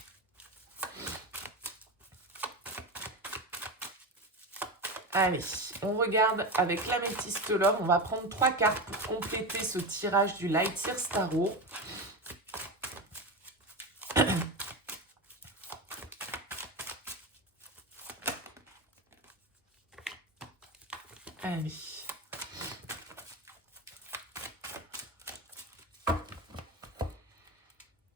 Allez, on regarde avec l'améthyste love. On va prendre 3 cartes pour compléter ce tirage du Light Years Tarot. Allez.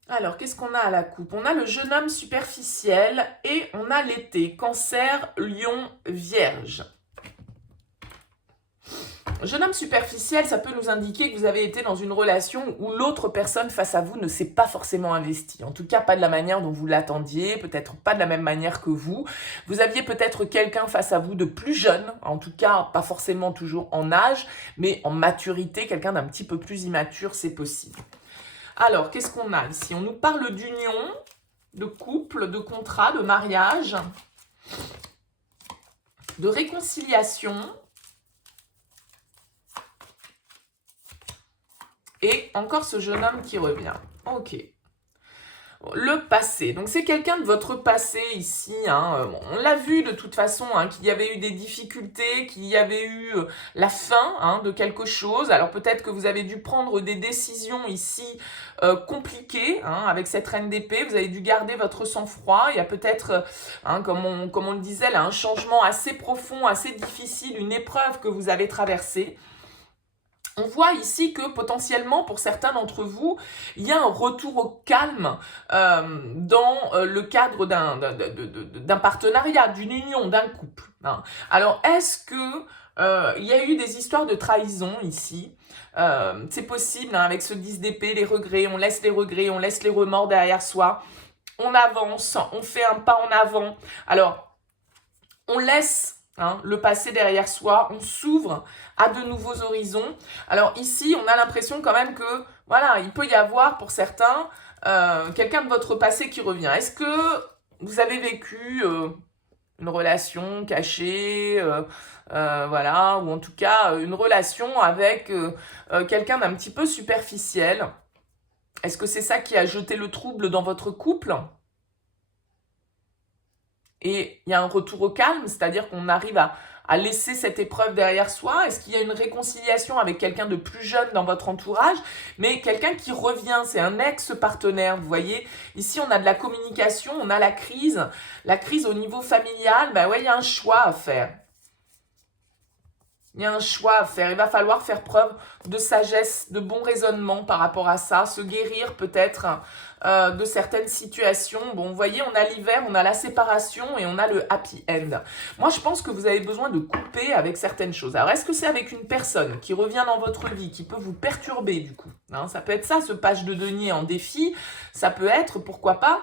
Alors, qu'est-ce qu'on a à la coupe? On a le jeune homme superficiel et on a l'été, Cancer, Lion, Vierge. Jeune homme superficiel, ça peut nous indiquer que vous avez été dans une relation où l'autre personne face à vous ne s'est pas forcément investie. En tout cas, pas de la manière dont vous l'attendiez, peut-être pas de la même manière que vous. Vous aviez peut-être quelqu'un face à vous de plus jeune, en tout cas pas forcément toujours en âge, mais en maturité, quelqu'un d'un petit peu plus immature, c'est possible. Alors, qu'est-ce qu'on a ici? On nous parle d'union, de couple, de contrat, de mariage, de réconciliation et encore ce jeune homme qui revient. Ok. Le passé. Donc, c'est quelqu'un de votre passé ici. Hein. On l'a vu de toute façon, hein, qu'il y avait eu des difficultés, qu'il y avait eu la fin hein, de quelque chose. Alors, peut-être que vous avez dû prendre des décisions ici compliquées hein, avec cette reine d'épée. Vous avez dû garder votre sang-froid. Il y a peut-être, hein, comme on le disait, là, un changement assez profond, assez difficile, une épreuve que vous avez traversée. On voit ici que potentiellement, pour certains d'entre vous, il y a un retour au calme dans le cadre d'un partenariat, d'une union, d'un couple. Hein. Alors, est-ce que il y a eu des histoires de trahison ici? C'est possible, hein, avec ce 10 d'épée, les regrets, on laisse les remords derrière soi. On avance, on fait un pas en avant. Alors, on laisse... Hein, le passé derrière soi, on s'ouvre à de nouveaux horizons. Alors ici, on a l'impression quand même que, voilà, il peut y avoir pour certains quelqu'un de votre passé qui revient. Est-ce que vous avez vécu une relation cachée, voilà, ou en tout cas une relation avec quelqu'un d'un petit peu superficiel? Est-ce que c'est ça qui a jeté le trouble dans votre couple ? Et il y a un retour au calme, c'est-à-dire qu'on arrive à laisser cette épreuve derrière soi. Est-ce qu'il y a une réconciliation avec quelqu'un de plus jeune dans votre entourage, mais quelqu'un qui revient, c'est un ex-partenaire, vous voyez. Ici, on a de la communication, on a la crise au niveau familial, ben ouais, il y a un choix à faire. Il y a un choix à faire. Il va falloir faire preuve de sagesse, de bon raisonnement par rapport à ça, se guérir peut-être de certaines situations. Bon, vous voyez, on a l'hiver, on a la séparation et on a le happy end. Moi, je pense que vous avez besoin de couper avec certaines choses. Alors, est-ce que c'est avec une personne qui revient dans votre vie, qui peut vous perturber du coup, hein? Ça peut être ça, ce page de denier en défi. Ça peut être, pourquoi pas,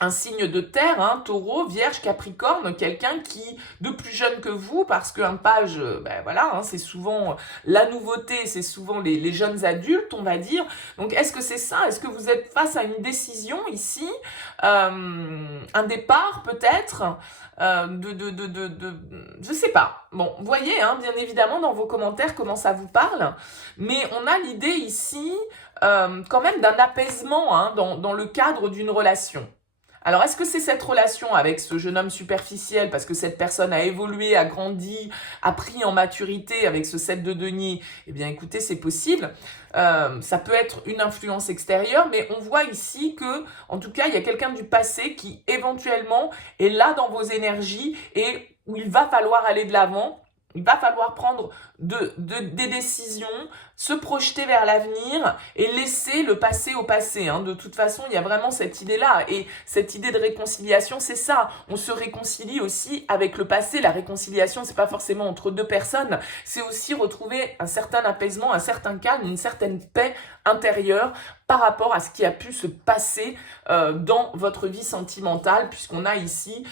un signe de terre, hein, taureau, vierge, capricorne, quelqu'un qui, de plus jeune que vous, parce qu'un page, ben voilà, hein, c'est souvent la nouveauté, c'est souvent les jeunes adultes, on va dire. Donc, est-ce que c'est ça? Est-ce que vous êtes face à une décision ici, un départ peut-être, je sais pas. Bon, vous voyez, hein, bien évidemment, dans vos commentaires, comment ça vous parle, mais on a l'idée ici, quand même, d'un apaisement, hein, dans le cadre d'une relation. Alors, est-ce que c'est cette relation avec ce jeune homme superficiel, parce que cette personne a évolué, a grandi, a pris en maturité avec ce 7 de denier? Eh bien, écoutez, c'est possible. Ça peut être une influence extérieure, mais on voit ici que, en tout cas, il y a quelqu'un du passé qui, éventuellement, est là dans vos énergies et où il va falloir aller de l'avant. Il va falloir prendre des décisions, se projeter vers l'avenir et laisser le passé au passé, hein. De toute façon, il y a vraiment cette idée-là. Et cette idée de réconciliation, c'est ça. On se réconcilie aussi avec le passé. La réconciliation, c'est pas forcément entre deux personnes. C'est aussi retrouver un certain apaisement, un certain calme, une certaine paix intérieure par rapport à ce qui a pu se passer dans votre vie sentimentale, puisqu'on a ici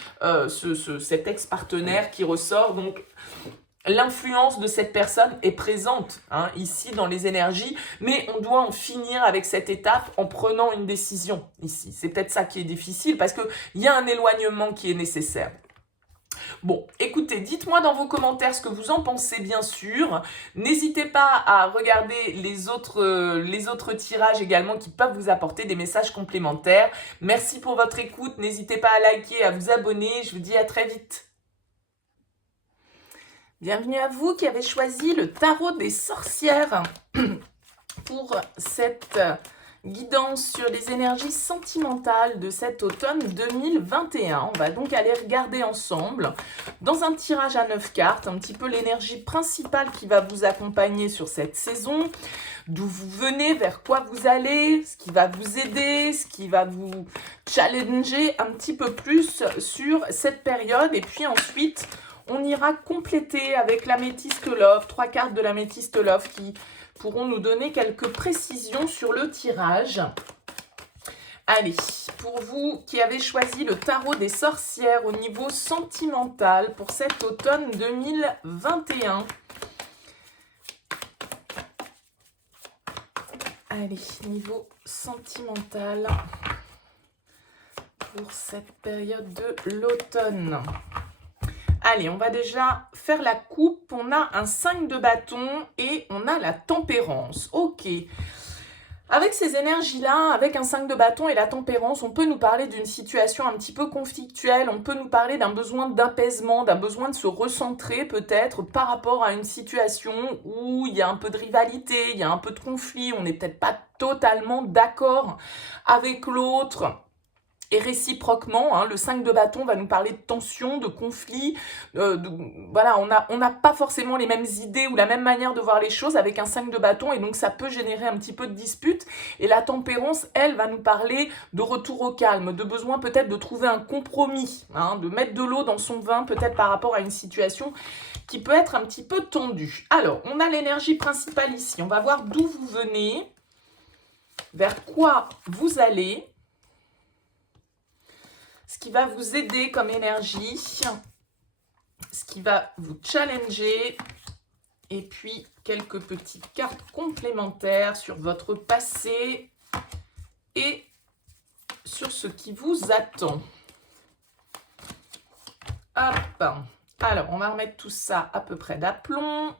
cet ex-partenaire qui ressort. Donc, l'influence de cette personne est présente, hein, ici dans les énergies, mais on doit en finir avec cette étape en prenant une décision ici. C'est peut-être ça qui est difficile parce qu'il y a un éloignement qui est nécessaire. Bon, écoutez, dites-moi dans vos commentaires ce que vous en pensez, bien sûr. N'hésitez pas à regarder les autres tirages également qui peuvent vous apporter des messages complémentaires. Merci pour votre écoute. N'hésitez pas à liker, à vous abonner. Je vous dis à très vite. Bienvenue à vous qui avez choisi le tarot des sorcières pour cette guidance sur les énergies sentimentales de cet automne 2021. On va donc aller regarder ensemble dans un tirage à 9 cartes un petit peu l'énergie principale qui va vous accompagner sur cette saison, d'où vous venez, vers quoi vous allez, ce qui va vous aider, ce qui va vous challenger un petit peu plus sur cette période. Et puis ensuite, on ira compléter avec l'améthyste love, 3 cartes de l'améthyste love qui pourront nous donner quelques précisions sur le tirage. Allez, pour vous qui avez choisi le tarot des sorcières au niveau sentimental pour cet automne 2021. Allez, niveau sentimental pour cette période de l'automne. Allez, on va déjà faire la coupe. On a un 5 de bâton et on a la tempérance. Ok. Avec ces énergies-là, avec un 5 de bâton et la tempérance, on peut nous parler d'une situation un petit peu conflictuelle. On peut nous parler d'un besoin d'apaisement, d'un besoin de se recentrer peut-être par rapport à une situation où il y a un peu de rivalité, il y a un peu de conflit. On n'est peut-être pas totalement d'accord avec l'autre. Et réciproquement, hein, le 5 de bâton va nous parler de tension, de conflit. Voilà, on n'a pas forcément les mêmes idées ou la même manière de voir les choses avec un 5 de bâton. Et donc, ça peut générer un petit peu de dispute. Et la tempérance, elle, va nous parler de retour au calme, de besoin peut-être de trouver un compromis, hein, de mettre de l'eau dans son vin, peut-être par rapport à une situation qui peut être un petit peu tendue. Alors, on a l'énergie principale ici. On va voir d'où vous venez, vers quoi vous allez. Ce qui va vous aider comme énergie, ce qui va vous challenger, et puis quelques petites cartes complémentaires sur votre passé et sur ce qui vous attend. Hop. Alors, on va remettre tout ça à peu près d'aplomb.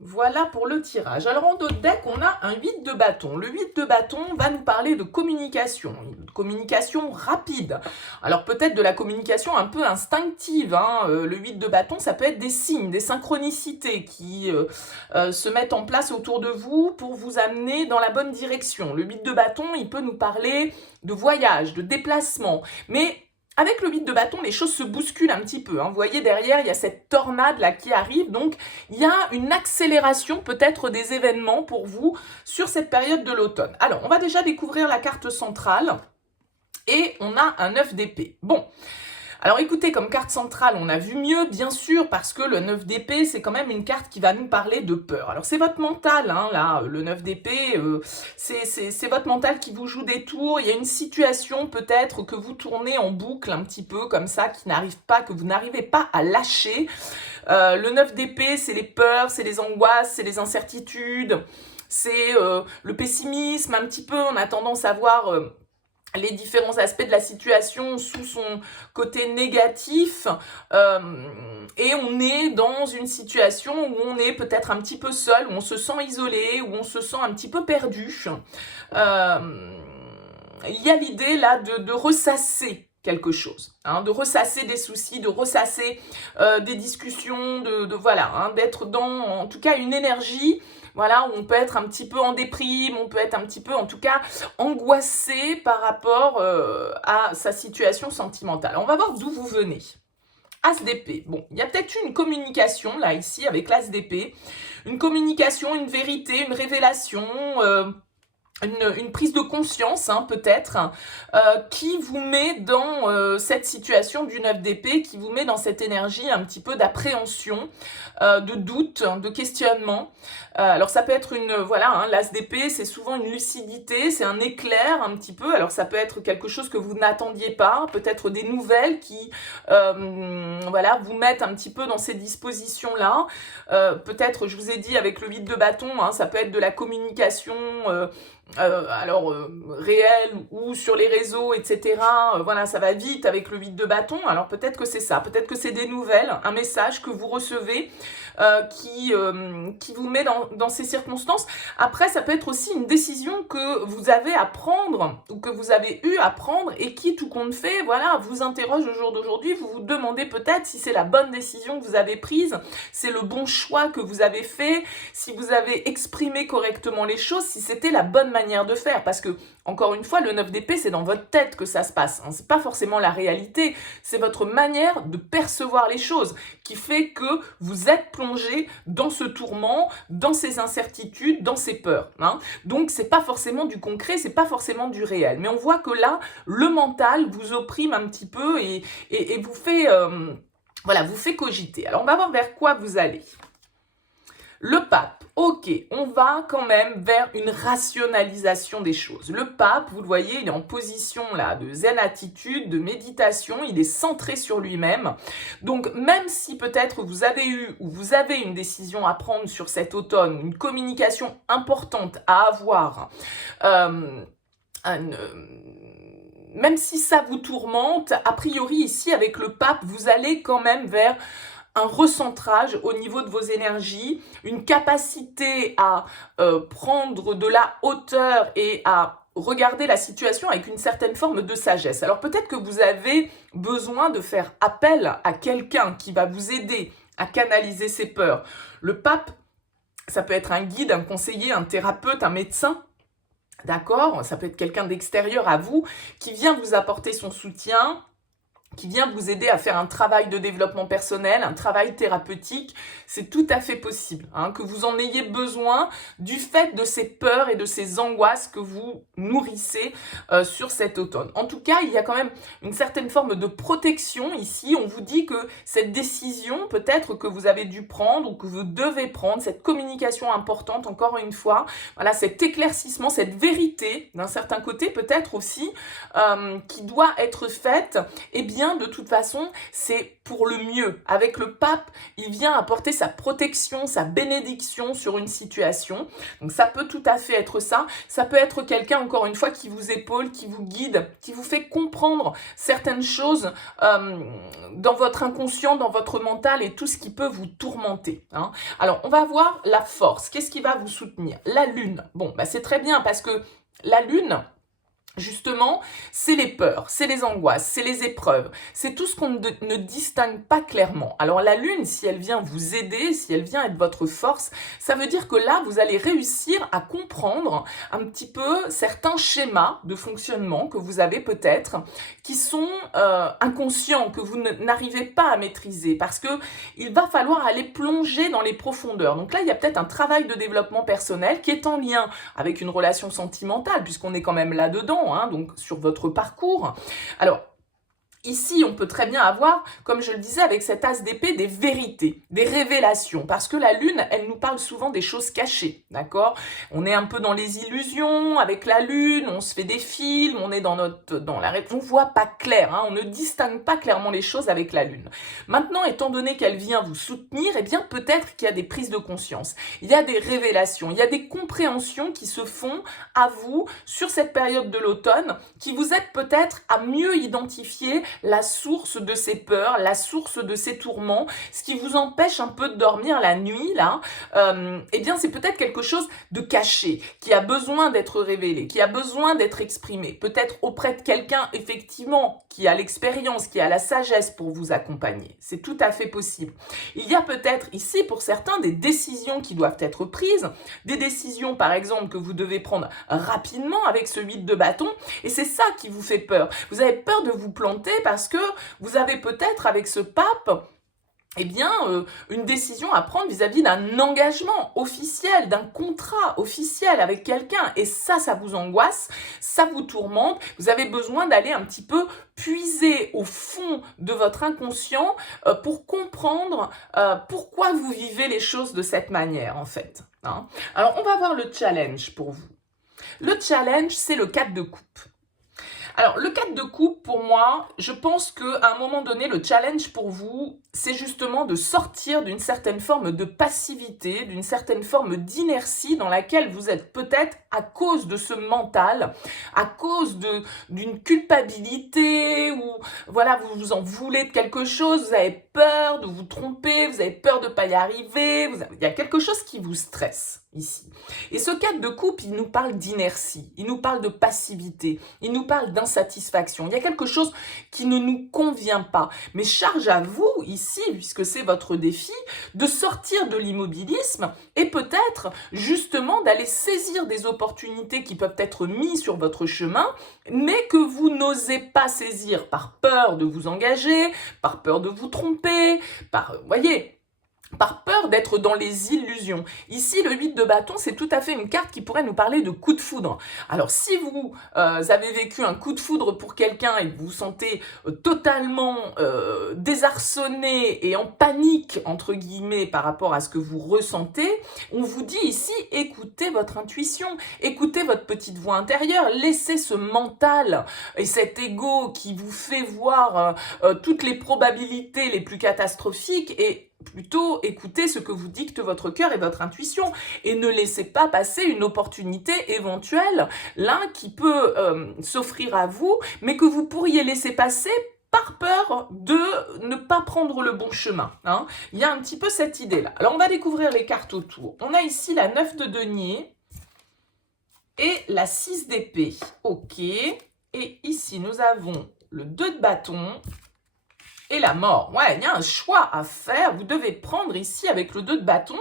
Voilà pour le tirage. Alors en dos de deck, on a un 8 de bâton. Le 8 de bâton va nous parler de communication rapide. Alors peut-être de la communication un peu instinctive, hein. Le 8 de bâton, ça peut être des signes, des synchronicités qui se mettent en place autour de vous pour vous amener dans la bonne direction. Le 8 de bâton, il peut nous parler de voyage, de déplacement, mais avec le 8 de bâton, les choses se bousculent un petit peu. Hein. Vous voyez, derrière, il y a cette tornade là qui arrive. Donc, il y a une accélération peut-être des événements pour vous sur cette période de l'automne. Alors, on va déjà découvrir la carte centrale. Et on a un 9 d'épée. Bon, alors écoutez, comme carte centrale, on a vu mieux, bien sûr, parce que le 9 d'épée, c'est quand même une carte qui va nous parler de peur. Alors c'est votre mental, hein, là, le 9 d'épée, c'est votre mental qui vous joue des tours. Il y a une situation peut-être que vous tournez en boucle un petit peu comme ça, qui n'arrive pas, que vous n'arrivez pas à lâcher. Le 9 d'épée, c'est les peurs, c'est les angoisses, c'est les incertitudes, c'est le pessimisme un petit peu. On a tendance à voir les différents aspects de la situation sous son côté négatif, et on est dans une situation où on est peut-être un petit peu seul, où on se sent isolé, où on se sent un petit peu perdu. Il y a l'idée là de ressasser quelque chose, hein, de ressasser des soucis, de ressasser des discussions, voilà, hein, d'être dans en tout cas une énergie, voilà, où on peut être un petit peu en déprime, on peut être un petit peu en tout cas angoissé par rapport à sa situation sentimentale. On va voir d'où vous venez. As d'épée. Bon, il y a peut-être une communication là ici avec l'as d'épée, une communication, une vérité, une révélation, une prise de conscience, hein, peut-être, qui vous met dans cette situation du 9 d'épée, qui vous met dans cette énergie un petit peu d'appréhension, de doute, de questionnement. Alors ça peut être voilà, hein, l'as d'épée, c'est souvent une lucidité, c'est un éclair un petit peu. Alors ça peut être quelque chose que vous n'attendiez pas, peut-être des nouvelles qui, voilà, vous mettent un petit peu dans ces dispositions-là. Peut-être, je vous ai dit, avec le 8 de bâton, hein, ça peut être de la communication, réel ou sur les réseaux, etc. Voilà, ça va vite avec le 8 de bâton. Alors peut-être que c'est ça, peut-être que c'est des nouvelles, un message que vous recevez qui vous met dans ces circonstances. Après, ça peut être aussi une décision que vous avez à prendre ou que vous avez eu à prendre et qui, tout compte fait, voilà, vous interroge au jour d'aujourd'hui. Vous vous demandez peut-être si c'est la bonne décision que vous avez prise, c'est le bon choix que vous avez fait, si vous avez exprimé correctement les choses, si c'était la bonne manière de faire. Parce que, encore une fois, le 9 d'épée, c'est dans votre tête que ça se passe. Hein. C'est pas forcément la réalité, c'est votre manière de percevoir les choses qui fait que vous êtes plongé dans ce tourment, dans ces incertitudes, dans ces peurs. Hein. Donc, c'est pas forcément du concret, c'est pas forcément du réel. Mais on voit que là, le mental vous opprime un petit peu et vous fait, voilà, vous fait cogiter. Alors, on va voir vers quoi vous allez. Le pape, ok, on va quand même vers une rationalisation des choses. Le pape, vous le voyez, il est en position là de zen attitude, de méditation, il est centré sur lui-même. Donc même si peut-être vous avez eu ou vous avez une décision à prendre sur cet automne, une communication importante à avoir, même si ça vous tourmente, a priori ici avec le pape, vous allez quand même vers un recentrage au niveau de vos énergies, une capacité à prendre de la hauteur et à regarder la situation avec une certaine forme de sagesse. Alors peut-être que vous avez besoin de faire appel à quelqu'un qui va vous aider à canaliser ces peurs. Le pape, ça peut être un guide, un conseiller, un thérapeute, un médecin. D'accord? Ça peut être quelqu'un d'extérieur à vous qui vient vous apporter son soutien, qui vient vous aider à faire un travail de développement personnel, un travail thérapeutique. C'est tout à fait possible, hein, que vous en ayez besoin du fait de ces peurs et de ces angoisses que vous nourrissez sur cet automne. En tout cas, il y a quand même une certaine forme de protection ici. On vous dit que cette décision, peut-être que vous avez dû prendre ou que vous devez prendre, cette communication importante, encore une fois, voilà, cet éclaircissement, cette vérité, d'un certain côté peut-être aussi, qui doit être faite, eh bien, de toute façon, c'est pour le mieux. Avec le pape, il vient apporter sa protection, sa bénédiction sur une situation. Donc ça peut tout à fait être ça. Ça peut être quelqu'un, encore une fois, qui vous épaule, qui vous guide, qui vous fait comprendre certaines choses dans votre inconscient, dans votre mental et tout ce qui peut vous tourmenter. Hein. Alors, on va voir la force. Qu'est-ce qui va vous soutenir? La lune. Bon, bah, c'est très bien parce que la lune, Justement, c'est les peurs, c'est les angoisses, c'est les épreuves, c'est tout ce qu'on ne distingue pas clairement. Alors la lune, si elle vient vous aider, si elle vient être votre force, ça veut dire que là, vous allez réussir à comprendre un petit peu certains schémas de fonctionnement que vous avez peut-être, qui sont inconscients, que vous n'arrivez pas à maîtriser, parce que il va falloir aller plonger dans les profondeurs. Donc là, il y a peut-être un travail de développement personnel qui est en lien avec une relation sentimentale, puisqu'on est quand même là-dedans, hein, donc sur votre parcours. Alors, ici, on peut très bien avoir, comme je le disais avec cet as d'épée, des vérités, des révélations, parce que la lune, elle nous parle souvent des choses cachées, d'accord? On est un peu dans les illusions avec la lune, on se fait des films, on est dans on voit pas clair, hein, on ne distingue pas clairement les choses avec la lune. Maintenant, étant donné qu'elle vient vous soutenir, eh bien peut-être qu'il y a des prises de conscience, il y a des révélations, il y a des compréhensions qui se font à vous sur cette période de l'automne, qui vous aident peut-être à mieux identifier la source de ces peurs, la source de ces tourments, ce qui vous empêche un peu de dormir la nuit, là, eh bien c'est peut-être quelque chose de caché, qui a besoin d'être révélé, qui a besoin d'être exprimé, peut-être auprès de quelqu'un, effectivement, qui a l'expérience, qui a la sagesse pour vous accompagner. C'est tout à fait possible. Il y a peut-être ici, pour certains, des décisions qui doivent être prises, des décisions, par exemple, que vous devez prendre rapidement avec ce 8 de bâton, et c'est ça qui vous fait peur. Vous avez peur de vous planter parce que vous avez peut-être, avec ce pape, eh bien, une décision à prendre vis-à-vis d'un engagement officiel, d'un contrat officiel avec quelqu'un. Et ça vous angoisse, ça vous tourmente. Vous avez besoin d'aller un petit peu puiser au fond de votre inconscient pour comprendre pourquoi vous vivez les choses de cette manière, en fait. Hein. Alors, on va voir le challenge pour vous. Le challenge, c'est le 4 de coupe. Alors, le 4 de coupe, pour moi, je pense qu'à un moment donné, le challenge pour vous, c'est justement de sortir d'une certaine forme de passivité, d'une certaine forme d'inertie dans laquelle vous êtes peut-être à cause de ce mental, à cause d'une culpabilité, ou voilà, vous vous en voulez de quelque chose, vous avez peur de vous tromper, vous avez peur de ne pas y arriver, il y a quelque chose qui vous stresse ici. Et ce 4 de coupe, il nous parle d'inertie, il nous parle de passivité, il nous parle d'insatisfaction. Il y a quelque chose qui ne nous convient pas. Mais charge à vous, ici, puisque c'est votre défi, de sortir de l'immobilisme et peut-être justement d'aller saisir des opportunités qui peuvent être mises sur votre chemin, mais que vous n'osez pas saisir par peur de vous engager, par peur de vous tromper, par peur d'être dans les illusions. Ici, le 8 de bâton, c'est tout à fait une carte qui pourrait nous parler de coup de foudre. Alors, si vous avez vécu un coup de foudre pour quelqu'un et que vous vous sentez totalement désarçonné et en panique, entre guillemets, par rapport à ce que vous ressentez, on vous dit ici, écoutez votre intuition, écoutez votre petite voix intérieure, laissez ce mental et cet ego qui vous fait voir toutes les probabilités les plus catastrophiques et plutôt écoutez ce que vous dicte votre cœur et votre intuition et ne laissez pas passer une opportunité éventuelle, là, qui peut s'offrir à vous, mais que vous pourriez laisser passer par peur de ne pas prendre le bon chemin. Hein. Il y a un petit peu cette idée-là. Alors, on va découvrir les cartes autour. On a ici la 9 de denier et la 6 d'épée. Ok. Et ici, nous avons le 2 de bâton et la mort. Ouais, il y a un choix à faire. Vous devez prendre ici, avec le 2 de bâton,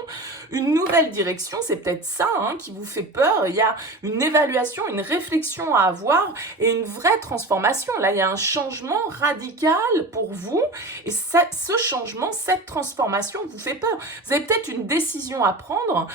une nouvelle direction. C'est peut-être ça qui vous fait peur. Il y a une évaluation, une réflexion à avoir et une vraie transformation. Là, il y a un changement radical pour vous. Et ce changement, cette transformation vous fait peur. Vous avez peut-être une décision à prendre.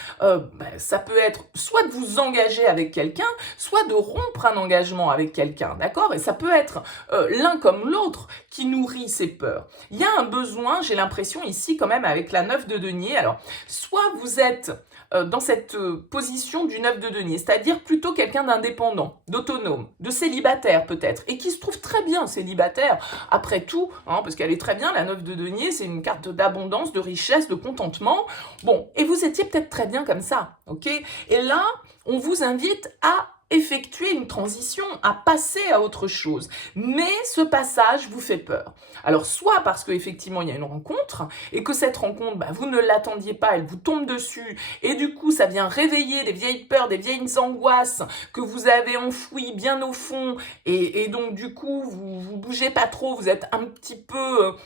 Ça peut être soit de vous engager avec quelqu'un, soit de rompre un engagement avec quelqu'un. D'accord? Et ça peut être l'un comme l'autre qui nourrit ces peurs. Il y a un besoin, j'ai l'impression ici quand même avec la 9 de denier. Alors, soit vous êtes dans cette position du 9 de denier, c'est-à-dire plutôt quelqu'un d'indépendant, d'autonome, de célibataire peut-être, et qui se trouve très bien célibataire, après tout, parce qu'elle est très bien, la 9 de denier, c'est une carte d'abondance, de richesse, de contentement. Bon, et vous étiez peut-être très bien comme ça, ok? Et là, on vous invite à effectuer une transition, à passer à autre chose. Mais ce passage vous fait peur. Alors, soit parce qu'effectivement, il y a une rencontre, et que cette rencontre, vous ne l'attendiez pas, elle vous tombe dessus, et du coup, ça vient réveiller des vieilles peurs, des vieilles angoisses que vous avez enfouies bien au fond, et donc, du coup, vous bougez pas trop, vous êtes un petit peu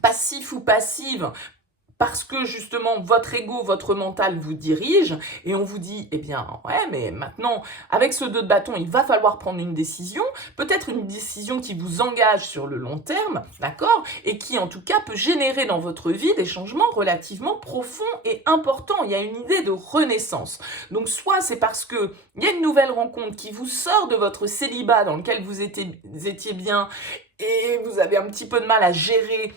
passif ou passive, parce que justement votre ego, votre mental vous dirige et on vous dit, eh bien ouais, mais maintenant avec ce 2 de bâton, il va falloir prendre une décision, peut-être une décision qui vous engage sur le long terme, d'accord, et qui en tout cas peut générer dans votre vie des changements relativement profonds et importants. Il y a une idée de renaissance. Donc soit c'est parce que il y a une nouvelle rencontre qui vous sort de votre célibat dans lequel vous étiez bien, et vous avez un petit peu de mal à gérer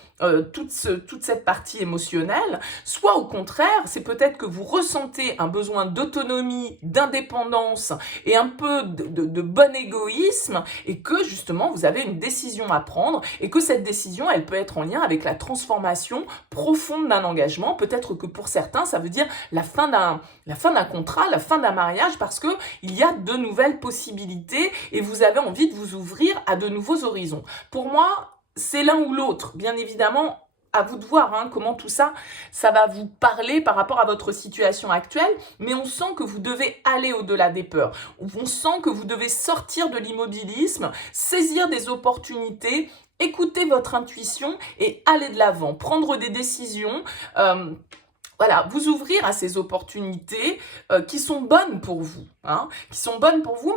toute cette partie émotionnelle, soit au contraire, c'est peut-être que vous ressentez un besoin d'autonomie, d'indépendance et un peu de bon égoïsme, et que justement vous avez une décision à prendre, et que cette décision, elle peut être en lien avec la transformation profonde d'un engagement. Peut-être que pour certains, ça veut dire la fin d'un contrat, la fin d'un mariage, parce que il y a de nouvelles possibilités et vous avez envie de vous ouvrir à de nouveaux horizons. Pour moi, c'est l'un ou l'autre. Bien évidemment, à vous de voir comment tout ça va vous parler par rapport à votre situation actuelle, mais on sent que vous devez aller au-delà des peurs. On sent que vous devez sortir de l'immobilisme, saisir des opportunités, écouter votre intuition et aller de l'avant, prendre des décisions. Voilà, vous ouvrir à ces opportunités qui sont bonnes pour vous,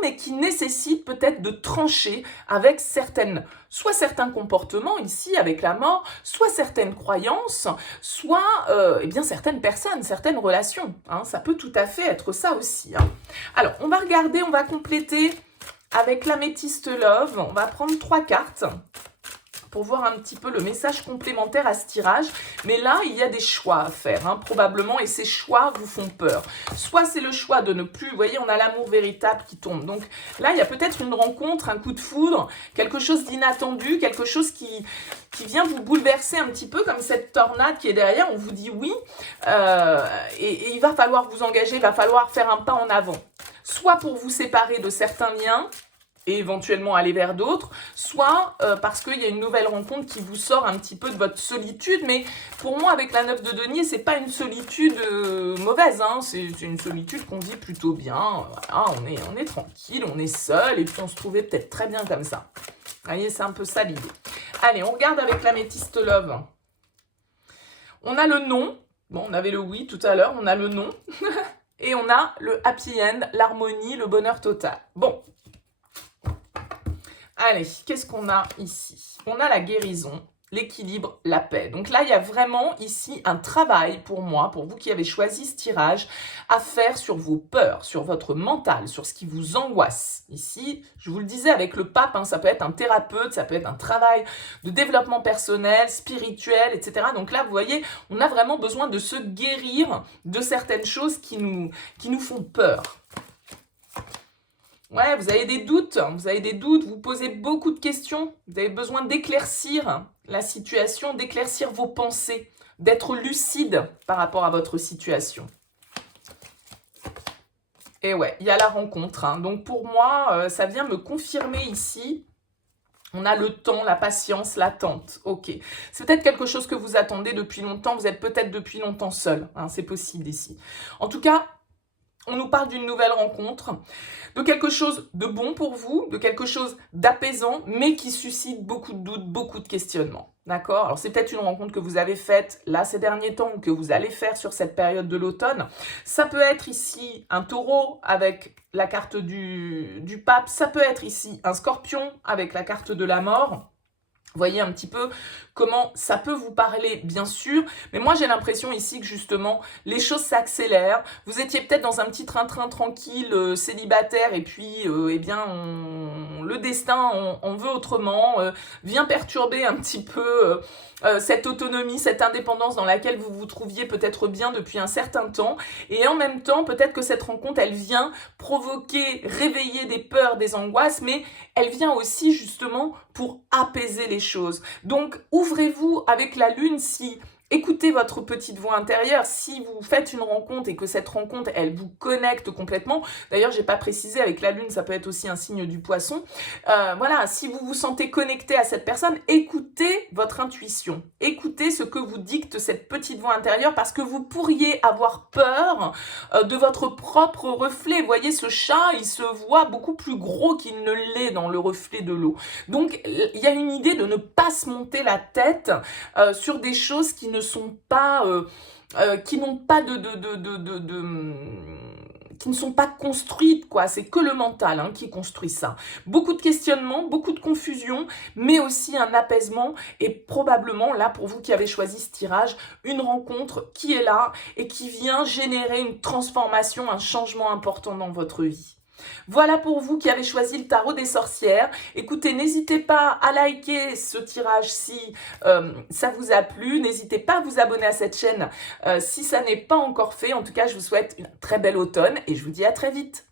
mais qui nécessitent peut-être de trancher avec soit certains comportements ici avec la mort, soit certaines croyances, soit certaines personnes, certaines relations. Ça peut tout à fait être ça aussi. Alors, on va compléter avec l'améthyste Love. On va prendre 3 cartes pour voir un petit peu le message complémentaire à ce tirage. Mais là, il y a des choix à faire, probablement, et ces choix vous font peur. Soit c'est le choix de ne plus, vous voyez, on a l'amour véritable qui tombe. Donc là, il y a peut-être une rencontre, un coup de foudre, quelque chose d'inattendu, quelque chose qui vient vous bouleverser un petit peu, comme cette tornade qui est derrière. On vous dit oui, et il va falloir vous engager, il va falloir faire un pas en avant. Soit pour vous séparer de certains liens, et éventuellement aller vers d'autres, soit parce qu'il y a une nouvelle rencontre qui vous sort un petit peu de votre solitude. Mais pour moi, avec la 9 de denier, c'est pas une solitude mauvaise, c'est une solitude qu'on dit plutôt bien. Voilà, on est tranquille, on est seul, et puis on se trouvait peut-être très bien comme ça. Vous voyez, c'est un peu ça l'idée. Allez, on regarde avec l'améthyste Love. On a le non. Bon, on avait le oui tout à l'heure, on a le non. Et on a le happy end, l'harmonie, le bonheur total. Bon. Allez, qu'est-ce qu'on a ici? On a la guérison, l'équilibre, la paix. Donc là, il y a vraiment ici un travail pour moi, pour vous qui avez choisi ce tirage, à faire sur vos peurs, sur votre mental, sur ce qui vous angoisse. Ici, je vous le disais avec le pape, ça peut être un thérapeute, ça peut être un travail de développement personnel, spirituel, etc. Donc là, vous voyez, on a vraiment besoin de se guérir de certaines choses qui nous font peur. Ouais, vous avez des doutes, vous posez beaucoup de questions, vous avez besoin d'éclaircir la situation, d'éclaircir vos pensées, d'être lucide par rapport à votre situation. Et ouais, il y a la rencontre. Donc pour moi, ça vient me confirmer ici. On a le temps, la patience, l'attente. Ok. C'est peut-être quelque chose que vous attendez depuis longtemps. Vous êtes peut-être depuis longtemps seul. C'est possible ici. En tout cas, on nous parle d'une nouvelle rencontre, de quelque chose de bon pour vous, de quelque chose d'apaisant, mais qui suscite beaucoup de doutes, beaucoup de questionnements. D'accord? Alors, c'est peut-être une rencontre que vous avez faite là ces derniers temps ou que vous allez faire sur cette période de l'automne. Ça peut être ici un taureau avec la carte du pape. Ça peut être ici un scorpion avec la carte de la mort. Vous voyez un petit peu comment ça peut vous parler, bien sûr. Mais moi, j'ai l'impression ici que justement, les choses s'accélèrent. Vous étiez peut-être dans un petit train-train tranquille, célibataire, et puis, le destin, on veut autrement, vient perturber un petit peu cette autonomie, cette indépendance dans laquelle vous vous trouviez peut-être bien depuis un certain temps. Et en même temps, peut-être que cette rencontre, elle vient provoquer, réveiller des peurs, des angoisses, mais elle vient aussi justement pour apaiser les choses. Donc, ouvrez-vous avec la lune si Écoutez votre petite voix intérieure. Si vous faites une rencontre et que cette rencontre, elle vous connecte complètement, d'ailleurs, j'ai pas précisé, avec la lune, ça peut être aussi un signe du poisson. Voilà, si vous vous sentez connecté à cette personne, écoutez votre intuition. Écoutez ce que vous dicte cette petite voix intérieure, parce que vous pourriez avoir peur de votre propre reflet. Vous voyez, ce chat, il se voit beaucoup plus gros qu'il ne l'est dans le reflet de l'eau. Donc, il y a une idée de ne pas se monter la tête sur des choses qui ne sont pas, qui n'ont pas qui ne sont pas construites, quoi. C'est que le mental hein, qui construit ça. Beaucoup de questionnements, beaucoup de confusion, mais aussi un apaisement et probablement, là, pour vous qui avez choisi ce tirage, une rencontre qui est là et qui vient générer une transformation, un changement important dans votre vie. Voilà pour vous qui avez choisi le tarot des sorcières. Écoutez, n'hésitez pas à liker ce tirage si ça vous a plu. N'hésitez pas à vous abonner à cette chaîne si ça n'est pas encore fait. En tout cas, je vous souhaite une très belle automne et je vous dis à très vite.